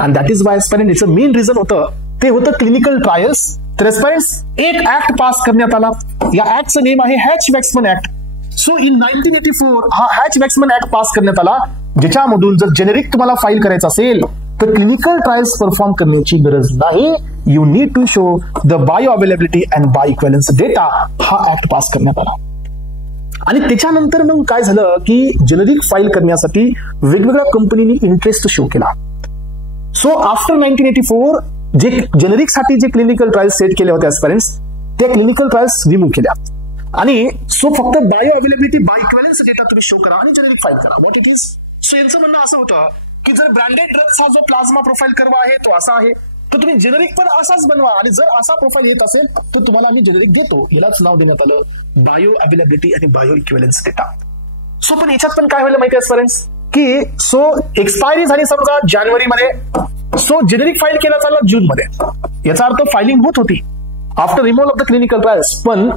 अँड दॅट इज वाय एस्पिरंट याचं मेन रिझन होतं ते होतं क्लिनिकल ट्रायल्स. तर एस्पिरंट्स एक ऍक्ट पास करण्यात आला. या ऍक्टचं नेम आहे हॅच-वॅक्समन ऍक्ट. सो इन 1984 हा हॅच-वॅक्समन ऍक्ट पास करण्यात आला, ज्याच्यामधून जर जेनेरिक तुम्हाला फाईल करायचं असेल तर क्लिनिकल ट्रायल्स परफॉर्म करण्याची गरज नाही. You need to show the bio availability and bio equivalence data. हा ऍक्ट पास करण्यात आला. आणि त्याच्यानंतर मग काय झालं की जेनेरिक फाईल करण्यासाठी वेगवेगळ्या कंपनीनी इंटरेस्ट शो केला. सो आफ्टर 1984 जे जेनेरिक साठी जे क्लिनिकल ट्रायल्स सेट केले होते एस्पिरंट्स, त्या क्लिनिकल ट्रायल्स रिमूव्ह केल्या. आणि फक्त बायो अवेलेबिलिटी बाय इक्विव्हलन्स डेटा तुम्ही शो करा आणि जेनेरिक फाईल करा. What it is? यांचं म्हणणं असं होतं की जर ब्रँडेड ड्रग्सचा जो प्लाझ्मा प्रोफाईल कर्व आहे तो असा आहे, तर तुम्ही जेनेरिक पण असाच बनवा आणि जर असा प्रोफाईल येत असेल तर तुम्हाला आम्ही जेनेरिक देतो. यालाच नाव देण्यात आलं बायो अवेलेबिलिटी आणि बायो इक्विव्हलन्स डेटा. पण याच्यात पण काय व्हायला माहिती आहे एस्पिरंट्स की एक्सपायरी झाली समजा जानेवारीमध्ये, जेनेरिक फाईल केला चालला जून मध्ये. याचा अर्थ फायलिंग होत होती after removal of the clinical trials, पण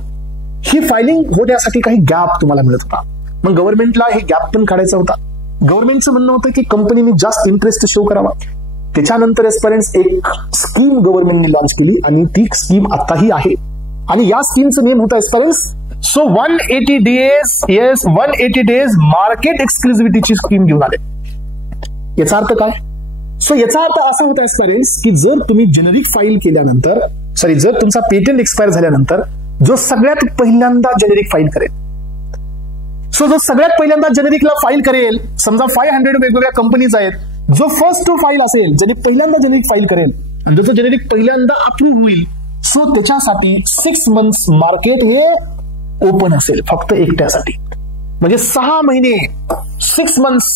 ही फायलिंग होण्यासाठी काही गॅप तुम्हाला मिळत होता. मग गव्हर्नमेंटला हे गॅप पण काढायचा होता. गव्हर्नमेंटचं म्हणणं होतं की कंपनीने जास्त इंटरेस्ट शो करावा. त्याच्यानंतर एस्पिरंट्स एक स्कीम गव्हर्नमेंटने लॉन्च केली आणि ती स्कीम आताही आहे. आणि या स्कीमचं नेम होतं एस्पिरंट्स 180 डेज मार्केट एक्सक्लुझिव्हिटीची स्कीम घेऊन आले. याचा अर्थ काय? याचा अर्थ असा होता एस्पिरंट्स की जर तुम्ही जेनेरिक फाईल केल्यानंतर, जर तुमचा पेटंट एक्सपायर झाल्यानंतर जो सगळ्यात पहिल्यांदा जेनेरिक फाईल करेल, जो सगळ्यात पहिल्यांदा जेनेरिकला फाईल करेल, समजा 500 वेगवेगळ्या कंपनीज आहेत, जो फर्स्ट टू फाईल असेल, ज्याने पहिल्यांदा जेनेरिक फाईल करेल आणि त्याचं जेनेरिक पहिल्यांदा अप्रूव्ह होईल, त्याच्यासाठी 6 months मार्केट हे ओपन असेल फक्त एकट्यासाठी. म्हणजे 6 महिने 6 months.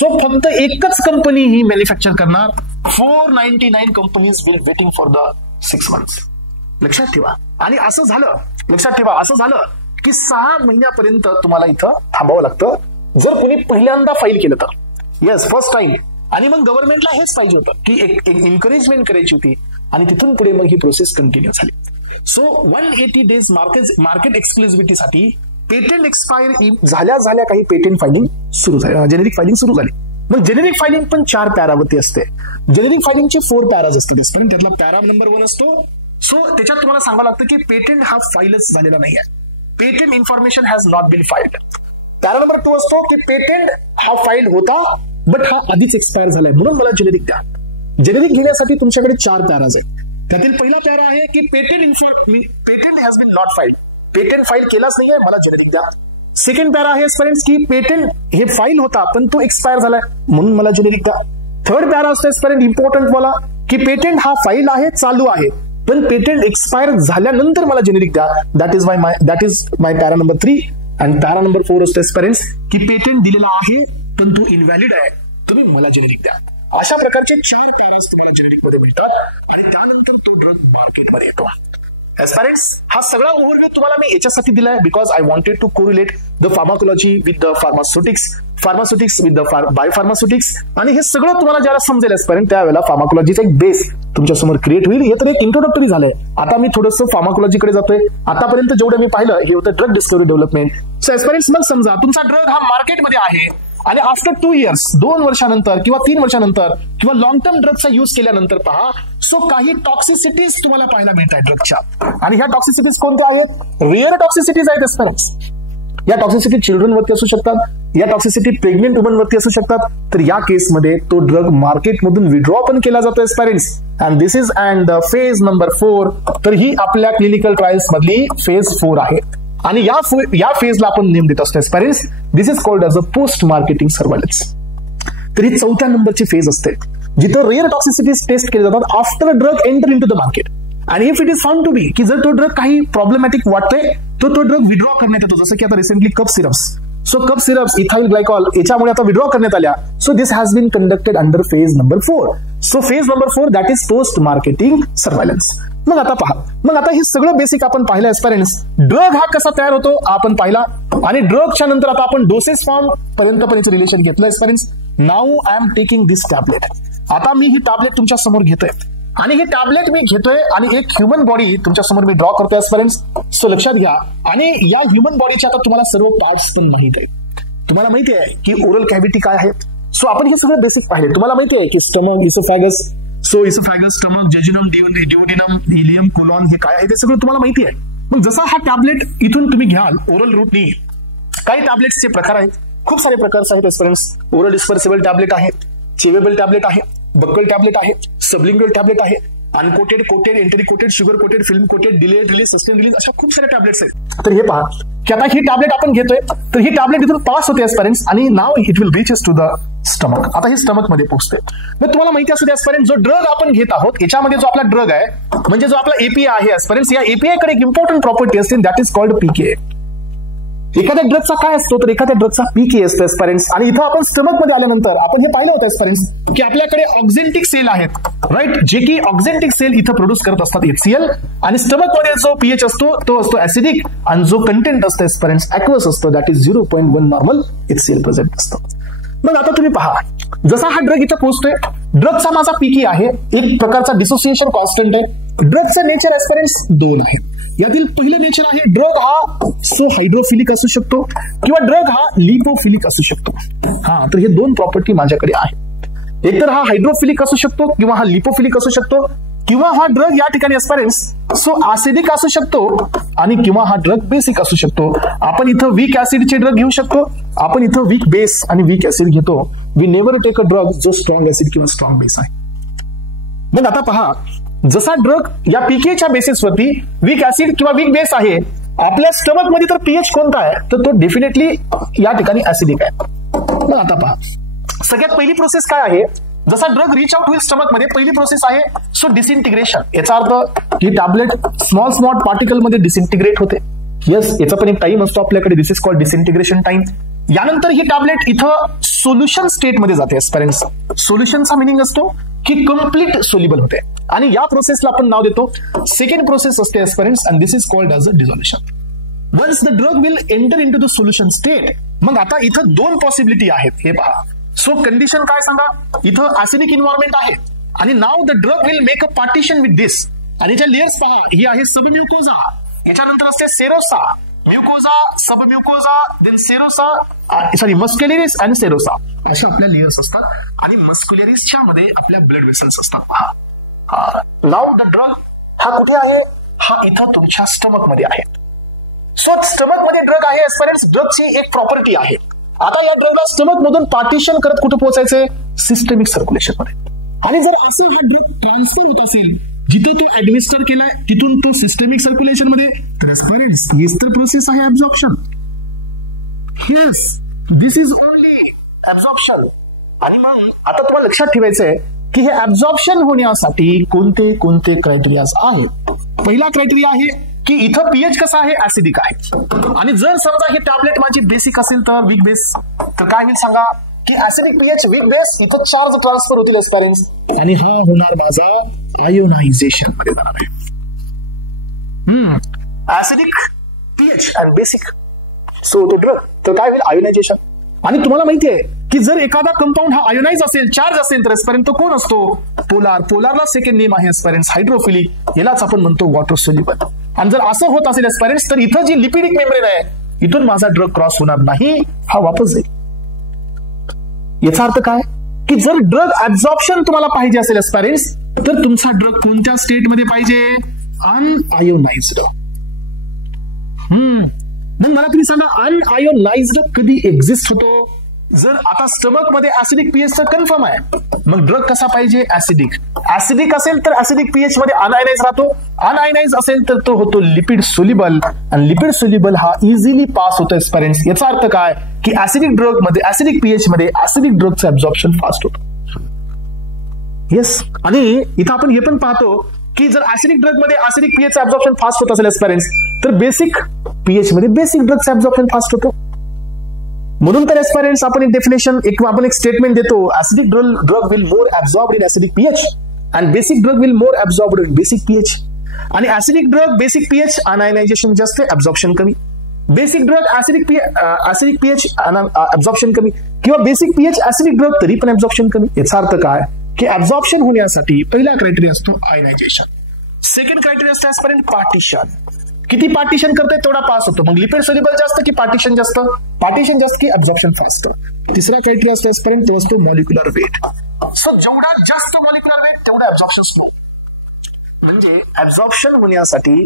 फक्त एकच कंपनी ही मॅन्युफॅक्चर करणार. 499 companies will waiting for the 6 months. लक्षात ठेवा. आणि असं झालं, लक्षात ठेवा, असं झालं की 6 महिन्यापर्यंत तुम्हाला इथं थांबावं लागतं जर कोणी पहिल्यांदा फाईल केलं तर. Yes, first time. आणि मग गव्हर्नमेंटला हेच पाहिजे होतं की एक एन्करेजमेंट करायची होती आणि तिथून पुढे मग ही प्रोसेस कंटिन्यू झाली. 180 डेज मार्केट एक्सक्लुझिव्हिटीसाठी पेटंट एक्सपायर झाल्या काही पेटंट फायलिंग सुरू झाली, जेनेरिक फायलिंग सुरू झाली. मग जेनेरिक फायलिंग पण 4 पॅरावरती असते. जेनेरिक फायलिंगचे 4 पॅराज असतात. त्यातला पॅरा नंबर 1 असतो. त्याच्यात तुम्हाला सांगावं लागतं की पेटंट हा फाईलच झालेला नाही आहे. Patent information has not been filed. Para number 2 असतो की पेटंट हा फाईल होता बट हा आधीच एक्सपायर झालाय म्हणून मला जेनेरिक द्या. जेनेरिक घेण्यासाठी तुमच्याकडे 4 पॅराज आहेत. त्यातील पहिला पॅरा आहे की patent has been not filed. Patent file केलाच नाहीये, मला जेनेरिक द्या. सेकंड पॅरा आहे फ्रेंड्स की पेटंट हे फाईल होता पण तो एक्सपायर झालाय म्हणून मला जेनेरिक द्या. थर्ड पॅरा असतो फ्रेंड इम्पॉर्टंट वाला की पेटंट हा फाईल आहे, चालू आहे, पण पेटंट एक्सपायर झाल्यानंतर मला जेनेरिक द्या. That is my para number 3. आणि पॅरा नंबर 4 असतो फ्रेंड्स की पेटंट दिलेला आहे पण तो इनव्हॅलिड आहे, तुम्ही मला जेनेरिक द्या. अशा प्रकारचे 4 पॅराज तुम्हाला जेनेरिक मध्ये मिळतात आणि त्यानंतर तो ड्रग मार्केटमध्ये येतो. एस्पिरंट्स, हा सगळा ओव्हरव्ह्यू तुम्हाला मी याच्यासाठी दिलाय because I wanted to correlate the pharmacology with the pharmaceutics with the biopharmaceutics. आणि हे सगळं तुम्हाला ज्याला समजेल एस्पिरंट त्यावेळेला फार्माकोलॉजीचा एक बेस तुमच्या समोर क्रिएट होईल. हे तर एक इंट्रोडक्टरी झालंय. आता मी थोडंसं फार्माकोलॉजीकडे जातोय. आतापर्यंत जेवढं मी पाहिलं हे होतं ड्रग डिस्कव्हरी डेव्हलपमेंट. सो एस्पिरंट्स, मग समजा तुमचा ड्रग हा मार्केटमध्ये आहे आणि आफ्टर 2 years 2 वर्षानंतर किंवा 3 वर्षानंतर किंवा लॉंग टर्म ड्रगचा यूज केल्यानंतर पहा, सो काही टॉक्सिसिटीज तुम्हाला पाहायला मिळत आहेत ड्रगच्या. आणि ह्या टॉक्सिसिटीज कोणत्या आहेत? रिअर टॉक्सिसिटीज आहेत एस्पेरेंट्स. या टॉक्सिसिटी चिल्ड्रनवरती असू शकतात, या टॉक्सिसिटी प्रेग्नेंट वुमनवरती असू शकतात. तर या केसमध्ये तो ड्रग मार्केटमधून विड्रॉ पण केला जातो aspirants. And this is and phase number 4. तर ही आपल्या क्लिनिकल ट्रायल्स मधली फेज 4 आहे. आणि या फेजला आपण नेम देत असतो aspirants. This is called as a post marketing surveillance. तर ही 4थ्या नंबरची फेज असते, जिथं रिअर टॉक्सिसिटीज टेस्ट केले जातात after drug enter in to the market. And if it is found to be की जर तो ड्रग काही प्रॉब्लेमॅटिक वाटतोय तर तो ड्रग विड्रॉ करण्यात येतो. जसं की आता recently cough syrups. So cough syrups ethyl glycol याच्यामुळे आता विड्रॉ करण्यात आल्या. So this has been conducted under phase number 4. So phase number 4 that is post marketing surveillance. मग आता पहा, मग आता हे सगळं बेसिक आपण पाहिलं एस्पेरेंट्स. ड्रग हा कसा तयार होतो आपण पाहिला, आणि ड्रगच्या नंतर आता आपण डोसेस फॉर्म पर्यंत पण याचं रिलेशन घेतलं aspirants. Now I am taking this tablet. आता मी ही टॅबलेट तुमच्या समोर घेतोय आणि हे टॅबलेट मी घेतोय आणि एक ह्युमन बॉडी तुमच्या समोर मी ड्रॉ करतोय एस्पेरेंट्स. सो लक्षात घ्या, आणि या ह्युमन बॉडीचे आता तुम्हाला सर्व पार्ट्स पण माहित आहे. तुम्हाला माहिती आहे की ओरल कॅव्हिटी काय आहे. सो आपण हे सगळं बेसिक पाहिले. तुम्हाला माहिती आहे की stomach, oesophagus. So oesophagus, stomach, jejunum, duodenum, ileum, colon हे काय आहे ते सगळं तुम्हाला माहिती आहे. मग जसा हा टॅबलेट इथून तुम्ही घ्याल ओरल रूटनी, काही टॅबलेट्सचे प्रकार आहेत, खूप सारे प्रकार आहेत एस्पेरेंट्स. ओरल डिस्पर्सिबल टॅबलेट आहे, चेवेबल टॅबलेट आहे, बक्कल टॅबलेट आहे, सबलिंग्युअल टॅबलेट आहे, uncoated, coated, enteric coated, sugar coated, film coated, delayed release, sustain release, अशा खूप सारे टॅबलेट्स आहेत. तर हे पहा की आता ही टॅबलेट आपण घेतोय, तर ही टॅबलेट इथून पास होते एस्पेरेंट्स आणि now it will reaches to the stomach. आता हे स्टमक मध्ये पोहोचते. मग तुम्हाला माहिती असू दे एस्पेरेंट्स, जो ड्रग आपण घेत आहोत याच्यामध्ये जो आपला ड्रग आहे म्हणजे जो आपला एपीआय आहे एस्पेरेंट्स, या एपीआय कडे एक इम्पॉर्टंट प्रॉपर्टी असते दॅट इज कॉल्ड पीके. एखाद्या ड्रगचा काय असतो तर एखाद्या ड्रगचा पीके असतो एस्पेरेंट्स. आणि इथं आपण स्टमक मध्ये आल्यानंतर आपण हे पाहिलं होतं एस्पेरेंट्स की आपल्याकडे ऑक्झेंटिक सेल आहेत, राईट, जे की ऑक्झेंटिक सेल इथं प्रोड्यूस करत असतात HCl. आणि स्टमक मध्ये जो पीएच असतो तो असतो ऍसिडिक, आणि जो कंटेंट असतो एस्पेरेंट्स ऍक्वस असतो, that is 0.1 normal HCl present असतं. मग आता तुम्ही पहा, जसा हा ड्रग इथं पोहोचतोय, ड्रगचा माझा पीके आहे, एक प्रकारचा डिसोसिएशन कॉन्स्टंट आहे. ड्रगचं नेचर एस्पेरेंट्स 2 आहे. यातील पहिलं नेचर आहे, ड्रग हा सो हायड्रोफिलिक असू शकतो किंवा ड्रग हा लिपोफिलिक असू शकतो. हा, तर हे 2 प्रॉपर्टी माझ्याकडे आहे. एकतर हा हायड्रोफिलिक असू शकतो किंवा हा लिपोफिलिक असू शकतो, किंवा हा ड्रग या ठिकाणी एस्पेरेंट्स सो ऍसिडिक असू शकतो, आणि किंवा हा ड्रग बेसिक असू शकतो. आपण इथं वीक ऍसिडचे ड्रग घेऊ शकतो, आपण इथं वीक बेस आणि वीक ऍसिड घेतो. We never take a drug जो स्ट्रॉंग ऍसिड किंवा स्ट्रॉंग बेस आहे. मग आता पहा, जसा ड्रग या पीकेच्या बेसिसवरती वीक ऍसिड किंवा वीक बेस आहे, आपल्या स्टमक मध्ये तर पीएच कोणता आहे तर तो डेफिनेटली या ठिकाणी ऍसिडिक आहे. मग आता पहा, सगळ्यात पहिली प्रोसेस काय आहे, जसा ड्रग रिच आउट होईल स्टमक मध्ये, पहिली प्रोसेस आहे सो डिसइंटिग्रेशन. याचा अर्थ ही टॅबलेट स्मॉल पार्टिकल मध्ये डिसइंटिग्रेट होते. येस, याचा पण एक टाइम असतो आपल्याकडे, दिस इज कॉल्ड डिसइंटिग्रेशन टाइम. यानंतर ही टॅबलेट इथं सोल्युशन स्टेट मध्ये जाते एस्पेरेंट्स. सोल्युशनचा मिनिंग असतो की कम्प्लीट सोल्युबल होते, आणि या प्रोसेसला आपण नाव देतो सेकंड प्रोसेस असते aspirants, and this is called as a dissolution. Once the drug will enter in to the solution state, मग आता इथं 2 पॉसिबिलिटी आहेत. हे पहा, सो कंडिशन काय सांगा, इथं ऍसिडिक इन्व्हायरमेंट आहे, आणि now the drug will make a partition with this. आणि याच्या लेयर्स पहा, ही आहे सबम्युकोजा, याच्यानंतर असते serosa, mucosa, submucosa, then serosa, sorry muscularis आणि सेरोसा, अशा आपल्या लेयर्स असतात. आणि मस्क्युलरिसच्या मध्ये आपल्या ब्लड वेसल्स असतात. नाव द ड्रग हा कुठे आहे, हा इथं तुमच्या स्टमक मध्ये आहे. सो स्टमक मध्ये ड्रग आहे एस्पेरेंट्स, ड्रगची एक प्रॉपर्टी आहे. आता या ड्रगला स्टमक मधून पार्टिशन करत कुठे पोहोचायचंय, सिस्टमिक सर्क्युलेशन मध्ये. आणि जर असं हा ड्रग ट्रान्सफर होत असेल, जिथं तो ऍडमिनिस्टर केलाय तिथून तो सिस्टमिक सर्क्युलेशन मध्ये, तर एस्पेरेंट्स हीच तर प्रोसेस आहे absorption. Yes, this is only absorption. आणि मग आता तुम्हाला लक्षात ठेवायचंय की हे ऍब्झॉर्प्शन होण्यासाठी कोणते कोणते क्रायटेरियाज आहेत. पहिला क्रायटेरिया आहे की इथं पीएच कसा आहे, ऍसिडिक आहे. आणि जर समजा हे टॅबलेट माझी बेसिक असेल तर वीक बेस, तर काय होईल सांगा की ऍसिडिक पीएच वीक बेस, इथं चार्ज ट्रान्सफर होतील एस्पेरेंट्स, आणि हा होणार माझा आयोनायझेशन मध्ये जाणार आहे. Acidic pH and basic, so तो ड्रग तर काय होईल, आयोनायझेशन. आणि तुम्हाला माहिती आहे की जर एखादा कंपाऊंड हा आयोनाइज असेल, चार्ज असेल, तर एस्पेरेंट तो कोण असतो, पोलार. पोलारला सेकंड नेम आहे एस्पेरेंट्स हायड्रोफिलिक, यालाच आपण म्हणतो वॉटर सोल्युबल. आणि जर असं होत असेल एस्पेरेंट्स, तर इथं जी लिपिडिक मेम्ब्रेन आहे इथून माझा ड्रग क्रॉस होणार नाही, हा वापस जाईल. याचा अर्थ काय की जर ड्रग ऍब्झॉर्प्शन तुम्हाला पाहिजे असेल एस्पायरेंट्स, तर तुमचा ड्रग कोणत्या स्टेटमध्ये पाहिजे? अनआयोनाइज्ड. मग मला तुम्ही सांगा, अनआयोनाइज्ड कधी एक्झिस्ट होतो? जर आता स्टमक मध्ये ऍसिडिक पीएच तर कन्फर्म आहे, मग ड्रग कसा पाहिजे? ऍसिडिक. ऍसिडिक असेल तर ऍसिडिक पीएच मध्ये अनआयोनाइज राहतो, अनआयोनाइज असेल तर तो होतो लिपिड सोल्युबल, आणि लिपिड सोल्युबल हा इझिली पास होतो एस्पायरेंट्स. याचा अर्थ काय की ऍसिडिक ड्रग मध्ये, ऍसिडिक पीएच मध्ये ऍसिडिक ड्रगचं ऍब्झॉर्प्शन फास्ट होतं. येस, आणि इथं आपण हे पण पाहतो की जर ऍसिडिक ड्रग मध्ये ऍसिडिक पीएच ऍब्झॉर्प्शन फास्ट होत असेल एस्पायरेंट्स, तर बेसिक पीएच मध्ये बेसिक ड्रगचं ऍब्झॉर्प्शन फास्ट होतं. म्हणून तर एस्पायरेंट्स आपण एक डेफिनेशन, आपण एक स्टेटमेंट देतो, acidic drug will more absorbed in acidic pH and basic drug will more absorbed in basic pH. आणि ऍसिडिक ड्रग बेसिक पीएच अनायनायझेशन जास्त, ऍब्झॉर्प्शन कमी. Basic drug acidic pH absorption कमी, किंवा बेसिक पीएच ऍसिडिक ड्रग तरी पण absorption कमी. याचा अर्थ काय की ऍब्झॉर्प्शन होण्यासाठी पहिला क्रायटेरिया असतो आयनायझेशन. सेकंड क्रायटेरिया असतो एस्पायरेंट पार्टिशन. किती पार्टिशन करते तेवढा पास होतो. मग लिपिड सोल्युबल जास्त की पार्टिशन जास्त? पार्टिशन जास्त की ऍब्झॉर्प्शन फास्ट? तिसरा क्रायटेरिया असतो एस्पायरेंट, तो असतो मॉलिक्युलर वेट. सो जेवढा जास्त मॉलिक्युलर वेट तेवढा ऍब्झॉर्प्शन स्लो. म्हणजे ऍब्झॉर्प्शन होण्यासाठी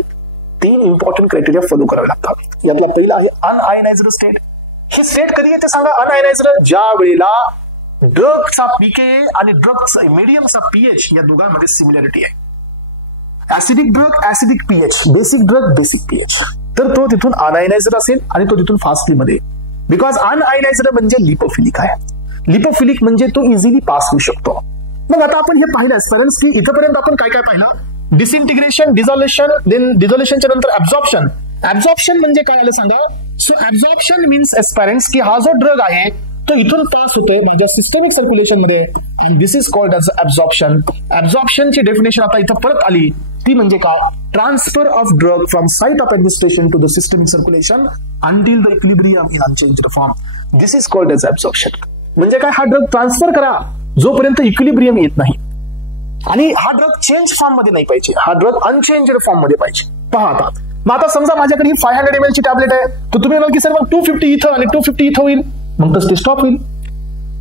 3 इम्पॉर्टंट क्रायटेरिया फॉलो करावे लागतात. यातला पहिला आहे अनआयोनाइज्ड स्टेट. ही स्टेट कधी येते सांगा? अनआयोनाइज्ड ज्या वेळेला ड्रगचा पीके आणि ड्रगचा मीडियमचा पीएच या दोघांमध्ये सिमिलॅरिटी आहे. Acidic drug acidic pH, basic drug basic pH, तर तो तिथून अनआयोनाइज्ड असेल आणि तो तिथून फास्टली मध्ये. बिकॉज अनआयोनाइज्ड म्हणजे लिपोफिलिक आहे. लिपोफिलिक म्हणजे तो इझिली पास होऊ शकतो. मग आता आपण हे पाहिलं एस्पायरेंट्स की इथपर्यंत आपण काय काय पाहिलं? डिसइंटिग्रेशन, डिझॉल्युशन, देन डिझॉल्युशनच्या नंतर ऍब्झॉर्प्शन. ऍब्झॉर्प्शन म्हणजे काय आलं सांगा? सो ऍब्झॉर्प्शन मीन्स एस्पायरेंट्स की हा जो ड्रग आहे तो इथून पास होतो माझ्या सिस्टमिक सर्क्युलेशन मध्ये. This is called as absorption. ऍब्झॉर्प्शनची डेफिनेशन आता इथं परत आली, ती म्हणजे काय? Transfer of drug from site of administration to the systemic circulation until the equilibrium in unchanged form. This is called as absorption. म्हणजे काय? हा ड्रग ट्रान्सफर करा जोपर्यंत इक्विलिब्रियम येत नाही, आणि हा ड्रग चेंज फॉर्म मध्ये नाही पाहिजे, हा ड्रग अनचेंज्ड फॉर्म मध्ये पाहिजे. पहा आता, मग आता समजा माझ्याकडे ही 500 ml ची टॅबलेट आहे, तर तुम्ही म्हणाल की सर मग 250 इथं आणि 250 इथं होईल, मग तर ते स्टॉप होईल.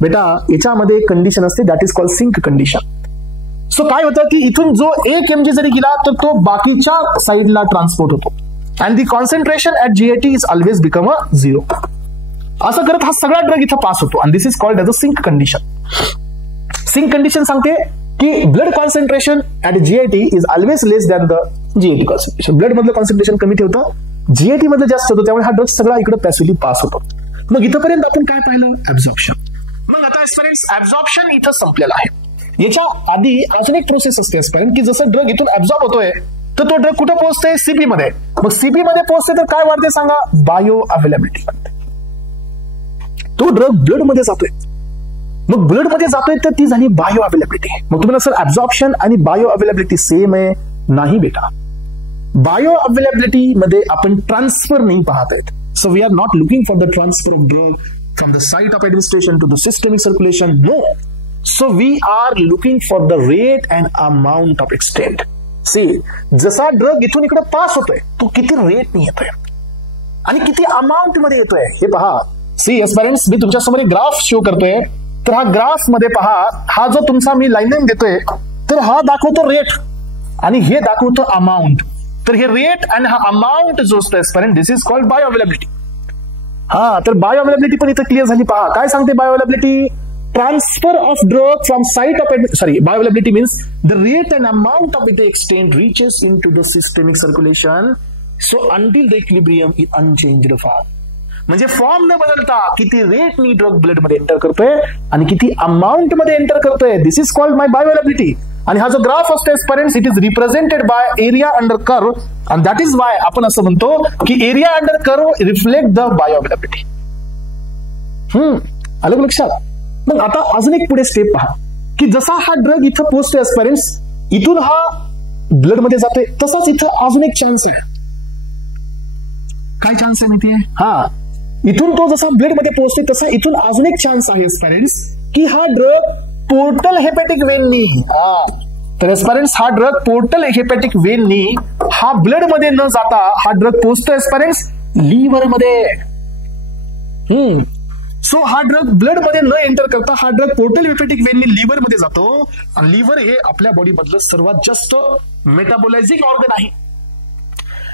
बेटा याच्यामध्ये एक कंडिशन असते, that is called sink condition. So काय होतं की इथून जो 1 mg जरी गेला तर तो बाकीच्या साईडला ट्रान्सपोर्ट होतो, and the concentration at GAT is always become a 0. असं करत हा सगळा ड्रग इथं पास होतो, आणि this is called as a sink condition. Sink condition सांगते की blood concentration at GAT is always less than the GAT concentration. Blood मधलं कॉन्सन्ट्रेशन कमी ठेवतं, जीएटी मधलं जास्त होतं, त्यामुळे हा ड्रग सगळा इकडे पॅसिव्हली पास होतो. मग इथपर्यंत आपण काय पाहिलं? ऍब्झॉर्प्शन. मग आता एस्पायरेंट्स ऍब्झॉर्प्शन इथं संपलेलं आहे. याच्या आधी अजून एक प्रोसेस असते एस्पायरेंट, की जसं ड्रग इथून ऍब्झॉर्ब होतोय तर तो ड्रग कुठं पोहोचतोय? सीपी मध्ये. मग सीपी मध्ये पोहोचते तर काय वाढते सांगा? Bio availability. तो ड्रग ब्लड मध्ये जातोय, मग ब्लड मध्ये जातोय तर ती झाली बायो अवेलेबिलिटी. मग तुम्हाला सर ऍब्झॉर्प्शन आणि बायो अवेलेबिलिटी सेम आहे? नाही बेटा. बायो अवेलेबिलिटी मध्ये आपण ट्रान्सफर नाही पाहत आहेत. So we are not looking for the transfer of drug from the site of administration to the systemic circulation. No. So we are looking for the rate and amount of extent. See, जसा drug इथून इकडे pass होतोय तो किती rate ने येतोय आणि किती अमाउंट मध्ये येतोय हे पहा. सी एस्पायरेंट्स, मी तुमच्या समोर एक ग्राफ शो करतोय, तर हा ग्राफ मध्ये पहा, हा जो तुमचा मी लाईन देतोय तर हा दाखवतो रेट आणि हे दाखवतो अमाउंट. तर हे रेट आणि हा अमाउंट जो असतो aspirant, this is called bio availability. हा, तर बायो अवेलेबिलिटी पण इथं क्लिअर झाली. पहा काय सांगते bio availability? Transfer of drug from site of bioavailability means the rate and amount of the extent reaches into the systemic circulation, so until the equilibrium is unchanged form. म्हणजे form न बदलता किती rate नी drug blood मध्ये enter करतोय आणि किती amount मध्ये एंटर करतोय, दिस इज कॉल्ड माय बायोअवेलेबिलिटी. आणि हा जो ग्राफ असतो aspirants, it is represented by area under curve, and that is Y आपण असं म्हणतो की area under curve reflect the bioavailability. आलं लक्षात? मग आता अजून एक पुढे स्टेप पहा, की जसा हा ड्रग इथं पोहोचतोय एस्पायरेंट्स, इथून हा ब्लड मध्ये जातोय, तसाच इथं अजून एक चान्स आहे. काय चान्स आहे माहितीये? हा, इथून तो जसा ब्लड मध्ये पोहोचतोय तसा इथून अजून एक चान्स आहे एस्पायरेंट्स, की हा ड्रग पोर्टल हेपॅटिक वेननी, तर एस्पायरेंट्स हा ड्रग पोर्टल हेपॅटिक वेननी हा ब्लड मध्ये न जाता हा ड्रग पोहोचतोय एस्पायरेंट्स लिव्हर मध्ये. सो हा ड्रग ब्लड मध्ये न एंटर करता हा ड्रग पोर्टल हेपॅटिक वेननी लिव्हर मध्ये जातो आणि लिव्हर हे आपल्या बॉडी मधलं सर्वात जास्त मेटाबोलायझिंग ऑर्गन आहे.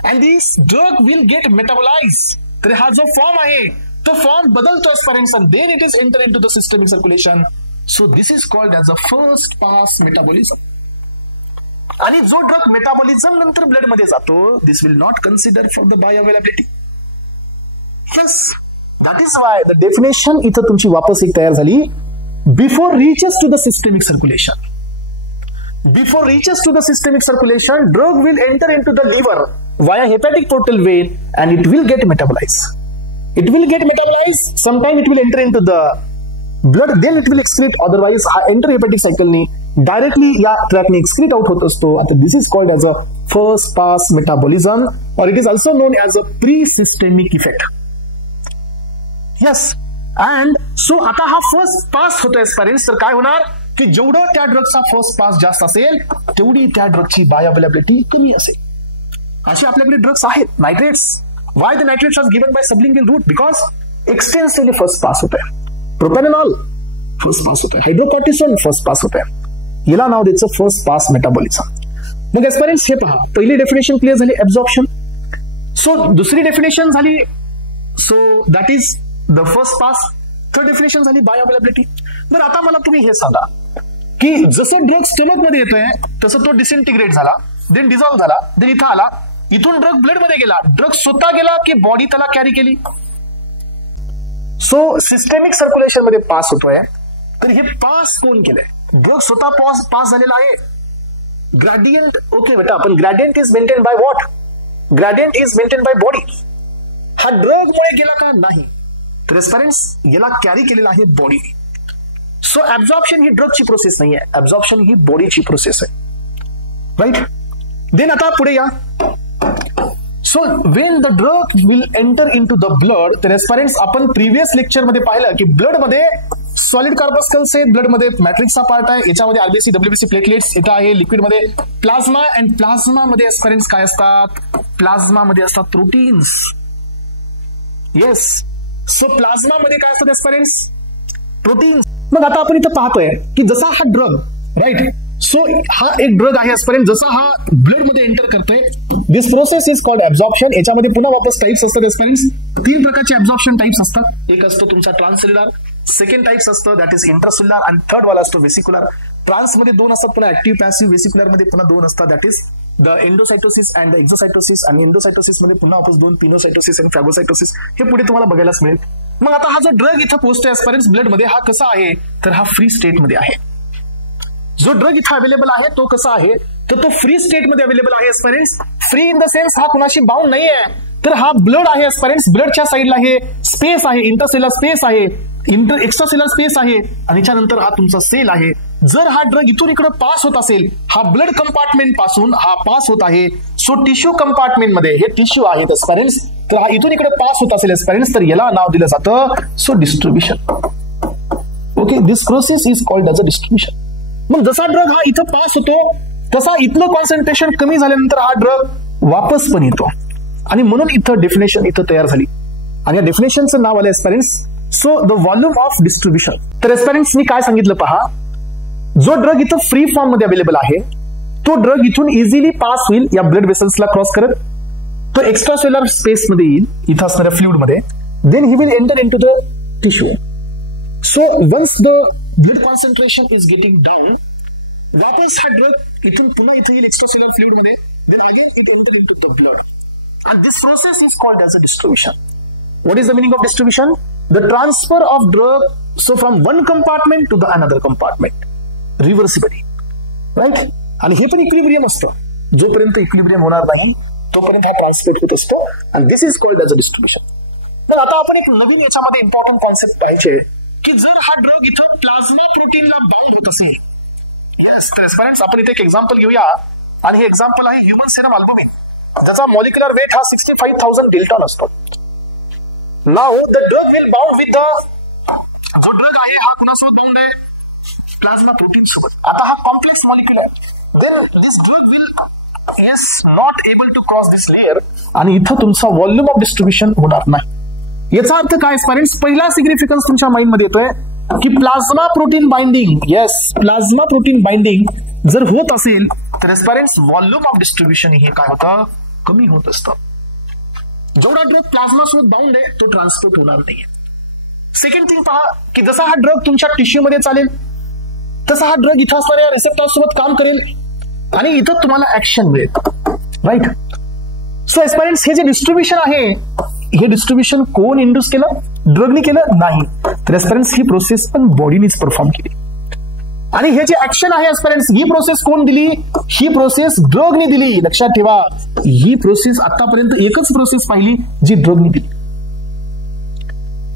And this drug will get metabolise. तर हा जो फॉर्म आहे तो फॉर्म बदलतो aspirants and then it is enter into the systemic circulation. So this is called as a first pass metabolism. आणि जो ड्रग मेटाबॉलिझम नंतर ब्लड मध्ये जातो this will not consider for the bioavailability. Yes, that is why the definition इथं तुमची वापस एक तयार झाली. Before reaches to the systemic circulation, before reaches to the systemic circulation, drug will enter into the liver via hepatic portal vein and it will get metabolized. It will get metabolized. Sometime it will enter into the blood, then it will excrete. Otherwise, हा enterohepatic cycle ने directly या tract ने excrete out होत असतो. आता this is called as a first pass metabolism, or it is also known as a pre-systemic effect. Yes, and so आता हा first pass होतोय एस्परेंट्स. तर काय होणार की जेवढं त्या ड्रगचा फर्स्ट पास जास्त असेल तेवढी त्या ड्रगची बायोअवेलेबिलिटी कमी असेल. असे आपल्याकडे ड्रग्स आहेत. Nitrates, why the nitrates are given by sublingual route, because extensively first pass होत आहे. प्रोपॅनॉल फर्स्ट पास होत आहे, हायड्रोकॉर्टिसोन फर्स्ट पास होत आहे. याला नाव द्यायचं फर्स्ट पास मेटाबॉलिझम. मग एस्परेंट्स हे पहा, पहिली डेफिनेशन क्लिअर झाली ऍब्झॉर्प्शन. सो दुसरी डेफिनेशन झाली, so that is the first pass. Third definition झाली बायोअवेलेबिलिटी. बरं आता मला तुम्ही हे सांगा की जसं ड्रग स्टमक मध्ये येतोय तसं तो डिसइंटिग्रेट झाला, देन डिझॉल्व्ह झाला, देन इथं आला, इथून ड्रग ब्लड मध्ये गेला. ड्रग स्वतः गेला की बॉडी त्याला कॅरी केली. सो सिस्टेमिक सर्क्युलेशन मध्ये पास होतोय. तर हे पास कोण केलंय? ड्रग स्वतः पास झालेला आहे. ग्रॅडियंट, ओके बेटा, पण gradient is maintain by what? Gradient is maintain by body. हा ड्रग मुळे गेला का? नाही. तर एस्परेंट्स याला कॅरी केलेला आहे बॉडी. सो ऍब्झॉर्प्शन ही ड्रगची प्रोसेस नाही आहे, ऍब्झॉर्प्शन ही बॉडीची प्रोसेस आहे. राईट. देन आता पुढे या. So when the drug will enter in to the blood, तर एस्परेंट्स आपण प्रिव्हियस लेक्चर मध्ये पाहिलं की ब्लड मध्ये सॉलिड कार्बस्कल्स आहेत, ब्लड मध्ये मॅट्रिक्सचा पार्ट आहे, याच्यामध्ये आरबीसी डब्ल्यूबीसी प्लेटलेट्स इथं आहे, लिक्विड मध्ये प्लाझ्मा, अँड प्लाझ्मा मध्ये एस्परेंट्स काय असतात? प्लाझ्मा मध्ये असतात प्रोटीन्स. येस, सो प्लाझ्मा मध्ये काय असतात एस्परेंट्स? प्रोटीन्स. मग आता आपण इथं पाहतोय की जसा हा ड्रग, राईट, सो हा एक ड्रग आहे एस्परेंट, जसा हा ब्लड मध्ये एंटर करतोय, दिस प्रोसेस इज कॉल्ड ऍब्झॉर्प्शन. याच्यामध्ये पुन्हा वापस टाइप्स असतात एस्परेंट्स. 3 प्रकारचे ऍब्झॉर्प्शन टाइप्स असतात. एक असतो तुमचा ट्रान्ससेल्युलर, सेकंड टाइप्स असतं दॅट इज इंट्रासेल्युलर, आणि थर्ड वाला असतो व्हेसिक्युलर. ट्रान्स मध्ये 2 असतात, पुन्हा ऍक्टिव्ह पॅसिव्ह. व्हेसिक्युलर मध्ये पुन्हा 2 असतात, that is the endocytosis and the exocytosis. आणि एंडोसायटोसिस मध्ये पुन्हा वापस 2, पिनोसायटोसिस आणि फॅगोसायटोसिस. हे पुढे तुम्हाला बघायलाच मिळेल. मग आता हा जो ड्रग इथं पोहोचतोय एस्परेंट्स ब्लड मध्ये, हा कसा आहे? तर हा फ्री स्टेट मध्ये आहे. जो ड्रग इथं अवेलेबल आहे तो कसा आहे? तर तो फ्री स्टेट मध्ये अवेलेबल आहे aspirants. Free in the sense हा कुणाशी बाउंड नाही आहे. तर हा ब्लड आहे एस्परेंट्स, ब्लडच्या साईडला हे स्पेस आहे, इंटरसेलर स्पेस आहे, एक्स्ट्रासेलर स्पेस आहे, आणि त्यानंतर हा तुमचा सेल आहे. जर हा ड्रग इथून इकडे पास होत असेल, हा ब्लड कंपार्टमेंट पासून हा पास होत आहे, सो टिश्यू कंपार्टमेंट मध्ये हे टिश्यू आहेत एस्परेंट्स, तर हा इथून इकडे पास होत असेल एस्परेंट्स, तर याला नाव दिलं जातं so distribution. Okay, this process is called as a distribution. मग जसा ड्रग हा इथं पास होतो तसा इथलं कॉन्सन्ट्रेशन कमी झाल्यानंतर हा ड्रग वापस पण येतो, आणि म्हणून इथं डेफिनेशन इथं तयार झाली, आणि या डेफिनेशनचं नाव आलं aspirants so the volume of distribution. तर एस्परेंट्स मी काय सांगितलं पहा, जो ड्रग इथं फ्री फॉर्म मध्ये अवेलेबल आहे तो ड्रग इथून इझिली पास होईल या ब्लड वेसल्सला क्रॉस करत, तो एक्स्ट्रासेल्युलर स्पेस मध्ये येईल इथं असणाऱ्या फ्लुइड मध्ये, then he will enter into the tissue. So once the blood concentration is getting down, वापस हा ड्रग इथून पुन्हा इथे येईल एक्स्ट्रासेल्युलर फ्लुइड मध्ये, then again it enter into the blood, and this process is called as a distribution. What is the meaning of distribution? The transfer of drug, so from one compartment to the another compartment, reversibly, right? आणि हे पण equilibrium असतं, जोपर्यंत equilibrium होणार नाही तोपर्यंत हा transport होत असतो, and this is called as a distribution. मग आता आपण एक नवीन याच्यामध्ये इम्पॉर्टंट कॉन्सेप्ट पाहिजे की जर हा ड्रग इथं प्लाझ्मा प्रोटीनला बाउंड होत असेल, येस, तर आपण इथे एक एक्झाम्पल घेऊया, आणि हे एक्झाम्पल आहे ह्युमन सेरम अल्बुमिन, ज्याचा मॉलिक्युलर वेट हा 65,000 किलोटन असतो. Now the drug will bound with the, जो ड्रग आहे हा कुणासोबत बाउंड आहे? प्लाझ्मा प्रोटीन सोबत. आता हा कॉम्प्लेक्स मॉलिक्युल आहे, then this drug will is not able to cross this layer, आणि इथं तुमचा व्हॉल्यूम ऑफ डिस्ट्रीब्युशन होणार नाही. याचा अर्थ काय एस्पायरंट्स? पहिला सिग्निफिकन्स तुमच्या माइंड मध्ये येतोय की plasma protein binding, yes, plasma protein binding जर होत असेल तर एस्पायरंट्स व्हॉल्यूम ऑफ डिस्ट्रीब्युशन हे काय होतं? कमी होत असतं. जेवढा ड्रग प्लाझ्मा सोबत बाउंड आहे तो ट्रान्सपोर्ट होणार नाहीये. सेकंड थिंग पहा की जसा हा ड्रग तुमच्या टिश्यू मध्ये चालेल तसा हा ड्रग इथं असणाऱ्या रिसेप्टर्स सोबत काम करेल आणि इथं तुम्हाला ऍक्शन मिळेल, राईट? सो एस्पायरंट्स हे जे डिस्ट्रीब्युशन आहे हे डिस्ट्रीब्युशन कोण इंड्यूस केलं? ड्रगनी केलं? नाही. तर एस्पायरंट्स ही प्रोसेस पण बॉडीनेच परफॉर्म केली. आणि हे जे ऍक्शन आहे एस्पायरंट्स ही प्रोसेस कोण दिली? ही प्रोसेस ड्रगने दिली. लक्षात ठेवा, ही प्रोसेस आतापर्यंत एकच प्रोसेस पाहिली जी ड्रगने दिली.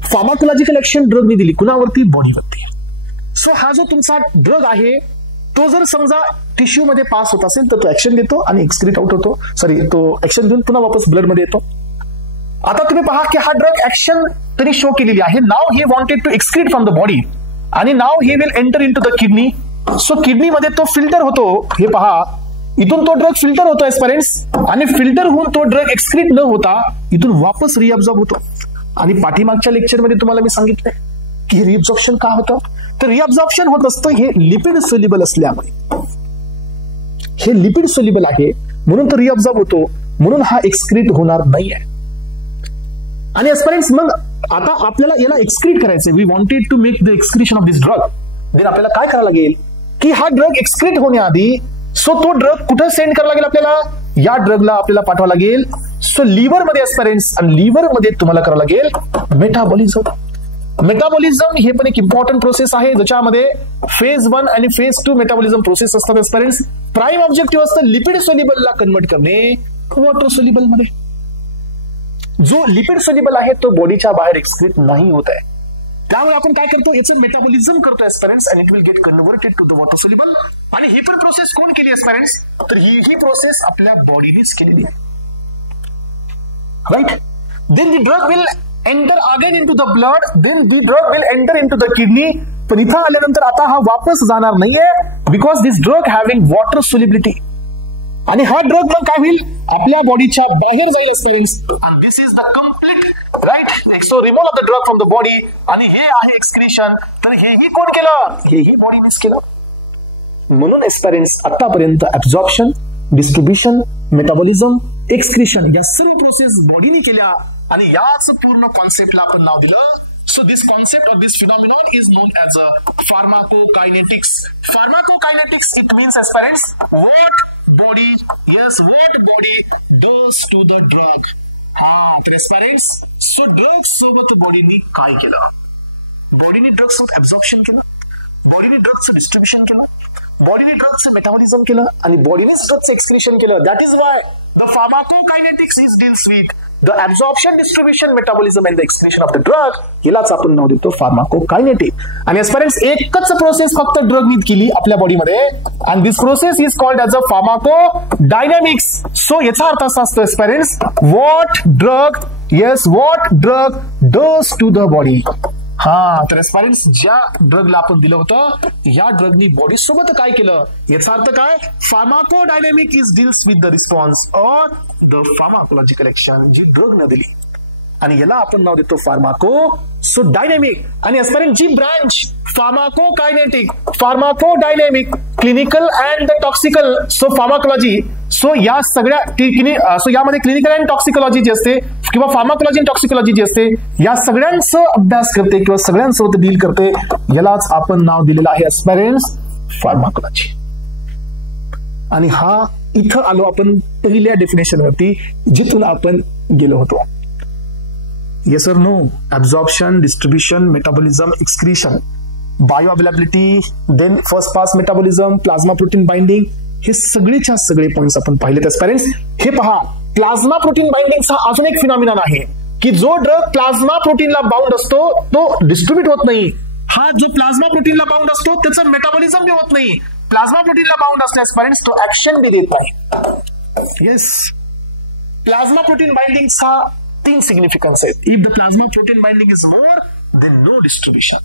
फार्माकोलॉजिकल ऍक्शन ड्रगने दिली. कुणावरती? बॉडीवरती. सो हा जो तुमचा ड्रग आहे तो जर समजा टिश्यू मध्ये पास होत असेल तर तो ऍक्शन देतो आणि एक्सक्रीट आउट होतो. सॉरी, तो ऍक्शन देऊन पुन्हा वापस ब्लड मध्ये येतो. आता तुम्ही पहा की हा ड्रग ऍक्शन तरी शो केलेली आहे. Now he wanted to excrete from the body आणि now he will enter in to the kidney. So kidney मध्ये तो फिल्टर होतो. हे पहा, इथून तो ड्रग फिल्टर होतो एस्पायरंट्स आणि फिल्टर होऊन तो ड्रग एक्सक्रीट न होता इथून वापस रिअब्झॉर्ब होतो. आणि पाठीमागच्या लेक्चरमध्ये तुम्हाला मी सांगितलंय की रिअब्झॉर्प्शन का होतं? तर रिअब्झॉर्प्शन होत असतं हे लिपिड सोल्युबल असल्यामुळे. हे लिपिड सोल्युबल आहे म्हणून तो रिअब्झॉर्ब होतो, म्हणून हा एक्सक्रीट होणार नाहीये. आणि एस्पायरंट्स मग आता आपल्याला याला एक्सक्रीट करायचंय. We wanted to make the excretion of this drug. Then आपल्याला काय करायला लागेल की हा ड्रग एक्सक्रीट होण्याआधी सो तो ड्रग कुठं सेंड करायला लागेल? आपल्याला या ड्रगला आपल्याला पाठवावं लागेल सो लिव्हर मध्ये एस्पायरंट्स. आणि लिव्हर मध्ये तुम्हाला करावं लागेल मेटाबॉलिझम. मेटाबॉलिझम हे पण एक इम्पॉर्टंट प्रोसेस आहे ज्याच्यामध्ये फेज 1 आणि फेज 2 मेटाबॉलिझम प्रोसेस असतात एस्पायरंट्स. प्राइम ऑब्जेक्टिव्ह असतं लिपिड सोल्युबलला कन्वर्ट करणे वॉटर सोल्युबल मध्ये. जो लिपिड सोल्युबल आहे तो बॉडीच्या बाहेर एक्सक्रीट नाही होत आहे. त्यामुळे आपण काय करतो? याचं मेटाबॉलिझम करतो aspirants and it will get converted to the water soluble. आणि ही पण प्रोसेस कोण केली एस्पायरंट्स? तर ही प्रोसेस आपल्या बॉडीनेच केलेली आहे, right? Then the drug will enter again into the blood, then the drug will enter into the kidney. पण इथं आल्यानंतर आता हा वापस जाणार नाहीये because this drug having water solubility. आणि हा ड्रग मग काय होईल? आपल्या बॉडीच्या बाहेर जाईल aspirants. And this is the complete, right? So removal of the drug from the body. आणि हे आहे एक्सक्रीशन. तर हेही कोण केलं? हेही बॉडीनेच केलं. म्हणून एस्पायरंट्स आतापर्यंत ऍब्झॉर्प्शन, डिस्ट्रीब्युशन, मेटाबॉलिझम, एक्सक्रीशन या सर्व प्रोसेस बॉडीने केल्या आणि याच पूर्ण कॉन्सेप्टला आपण नाव दिलं. So this concept of this phenomenon is known as a pharmacokinetics. Pharmacokinetics it means aspirants what body, yes, what body does to the drug. तर एस्पायरंट्स सो ड्रग सोबत बॉडीने काय केलं? बॉडीने ड्रग सोबत ऍब्झॉर्प्शन केलं, बॉडीने ड्रगचं डिस्ट्रीब्युशन केलं, बॉडीने ड्रगचं मेटाबॉलिझम केलं आणि बॉडीनेच ड्रगचं एक्सक्रीशन केलं. That is why the pharmacokinetics is deals with the absorption, distribution, metabolism and the excretion of the drug. यालाच आपण नाव देतो फार्माकोकायनेटिक. आणि एस्पायरंट्स एकच प्रोसेस फक्त ड्रगनी केली आपल्या बॉडीमध्ये and this process is called as a pharmacodynamics. So याचा अर्थ असा असतो aspirants what drug, yes, what drug does to the body. तर एस्पायरंट्स ज्या ड्रगला आपण दिलं होतं या ड्रगनी बॉडी सोबत काय केलं? याचा अर्थ काय? Pharmacodynamic is deals with the response or the pharmacological action जी ड्रग न दिली आणि याला आपण नाव देतो फार्माको. So dynamic. आणि एस्पायरंट जी branch pharmacokinetic, pharmacodynamic, clinical and toxical, so pharmacology. So या सगळ्या सो यामध्ये क्लिनिकल अँड टॉक्सिकोलॉजी जी असते किंवा फार्माकोलॉजी अँड टॉक्सिकोलॉजी जी असते या सगळ्यांचा अभ्यास करते किंवा सगळ्यांसोबत डील करते. यालाच आपण नाव दिलेलं आहे एस्पायरंट्स फार्माकोलॉजी. आणि हा इथं आलो आपण पहिल्या डेफिनेशन वरती जिथून आपण गेलो होतो. येस और no? Absorption, distribution, metabolism, excretion, bio availability, then first pass metabolism, plasma protein binding, हे सगळेच्या सगळे पॉइंट्स आपण पाहिलेत एस्पायरंट्स. हे पहा, प्लाझ्मा प्रोटीन बाइंडिंगचा अजून एक फिनॉमिनन आहे की जो ड्रग प्लाझ्मा प्रोटीनला बाउंड असतो तो डिस्ट्रीब्यूट होत नाही. हा जो प्लाझ्मा प्रोटीनला बाउंड असतो त्याचं मेटाबॉलिझम बी होत नाही. प्लाझ्मा प्रोटीनला बाउंड असल्यास एस्पायरंट्स तो ऍक्शन बी देत नाही. येस, प्लाझ्मा प्रोटीन बाइंडिंगचा 3 सिग्निफिकन्स आहेत. If the plasma protein binding is more then no distribution,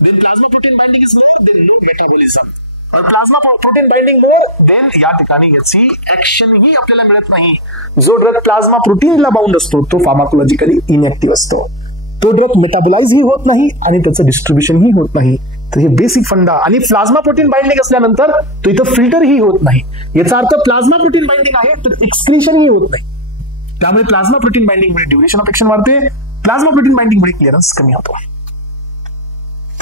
then plasma protein binding is more then no metabolism, और plasma protein binding more then या ठिकाणी याची ऍक्शन ही आपल्याला मिळत नाही. जो ड्रग प्लाझ्मा प्रोटीनला बाउंड असतो तो फार्माकोलॉजिकली इनएक्टिव्ह असतो. तो ड्रग मेटाबोलाइज ही होत नाही आणि त्याचं डिस्ट्रीब्युशन ही होत नाही. तर हे बेसिक फंडा. आणि प्लाझ्मा प्रोटीन बाइंडिंग असल्यानंतर तो इथं फिल्टर ही होत नाही. याचा अर्थ प्लाझ्मा प्रोटीन बाइंडिंग आहे तर एक्सक्रीशन ही होत नाही. त्यामुळे प्लाझ्मा प्रोटीन बाइंडिंग मुळे ड्युरेशन ऑफ एक्शन वाढते, प्लाझ्मा प्रोटीन बाइंडिंग मुळे क्लिअरन्स कमी होतो.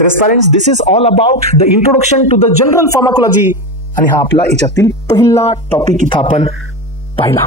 तर parents, this is all about the introduction to the general pharmacology. आणि हा आपला याच्यातील पहिला टॉपिक इथं आपण पाहिला.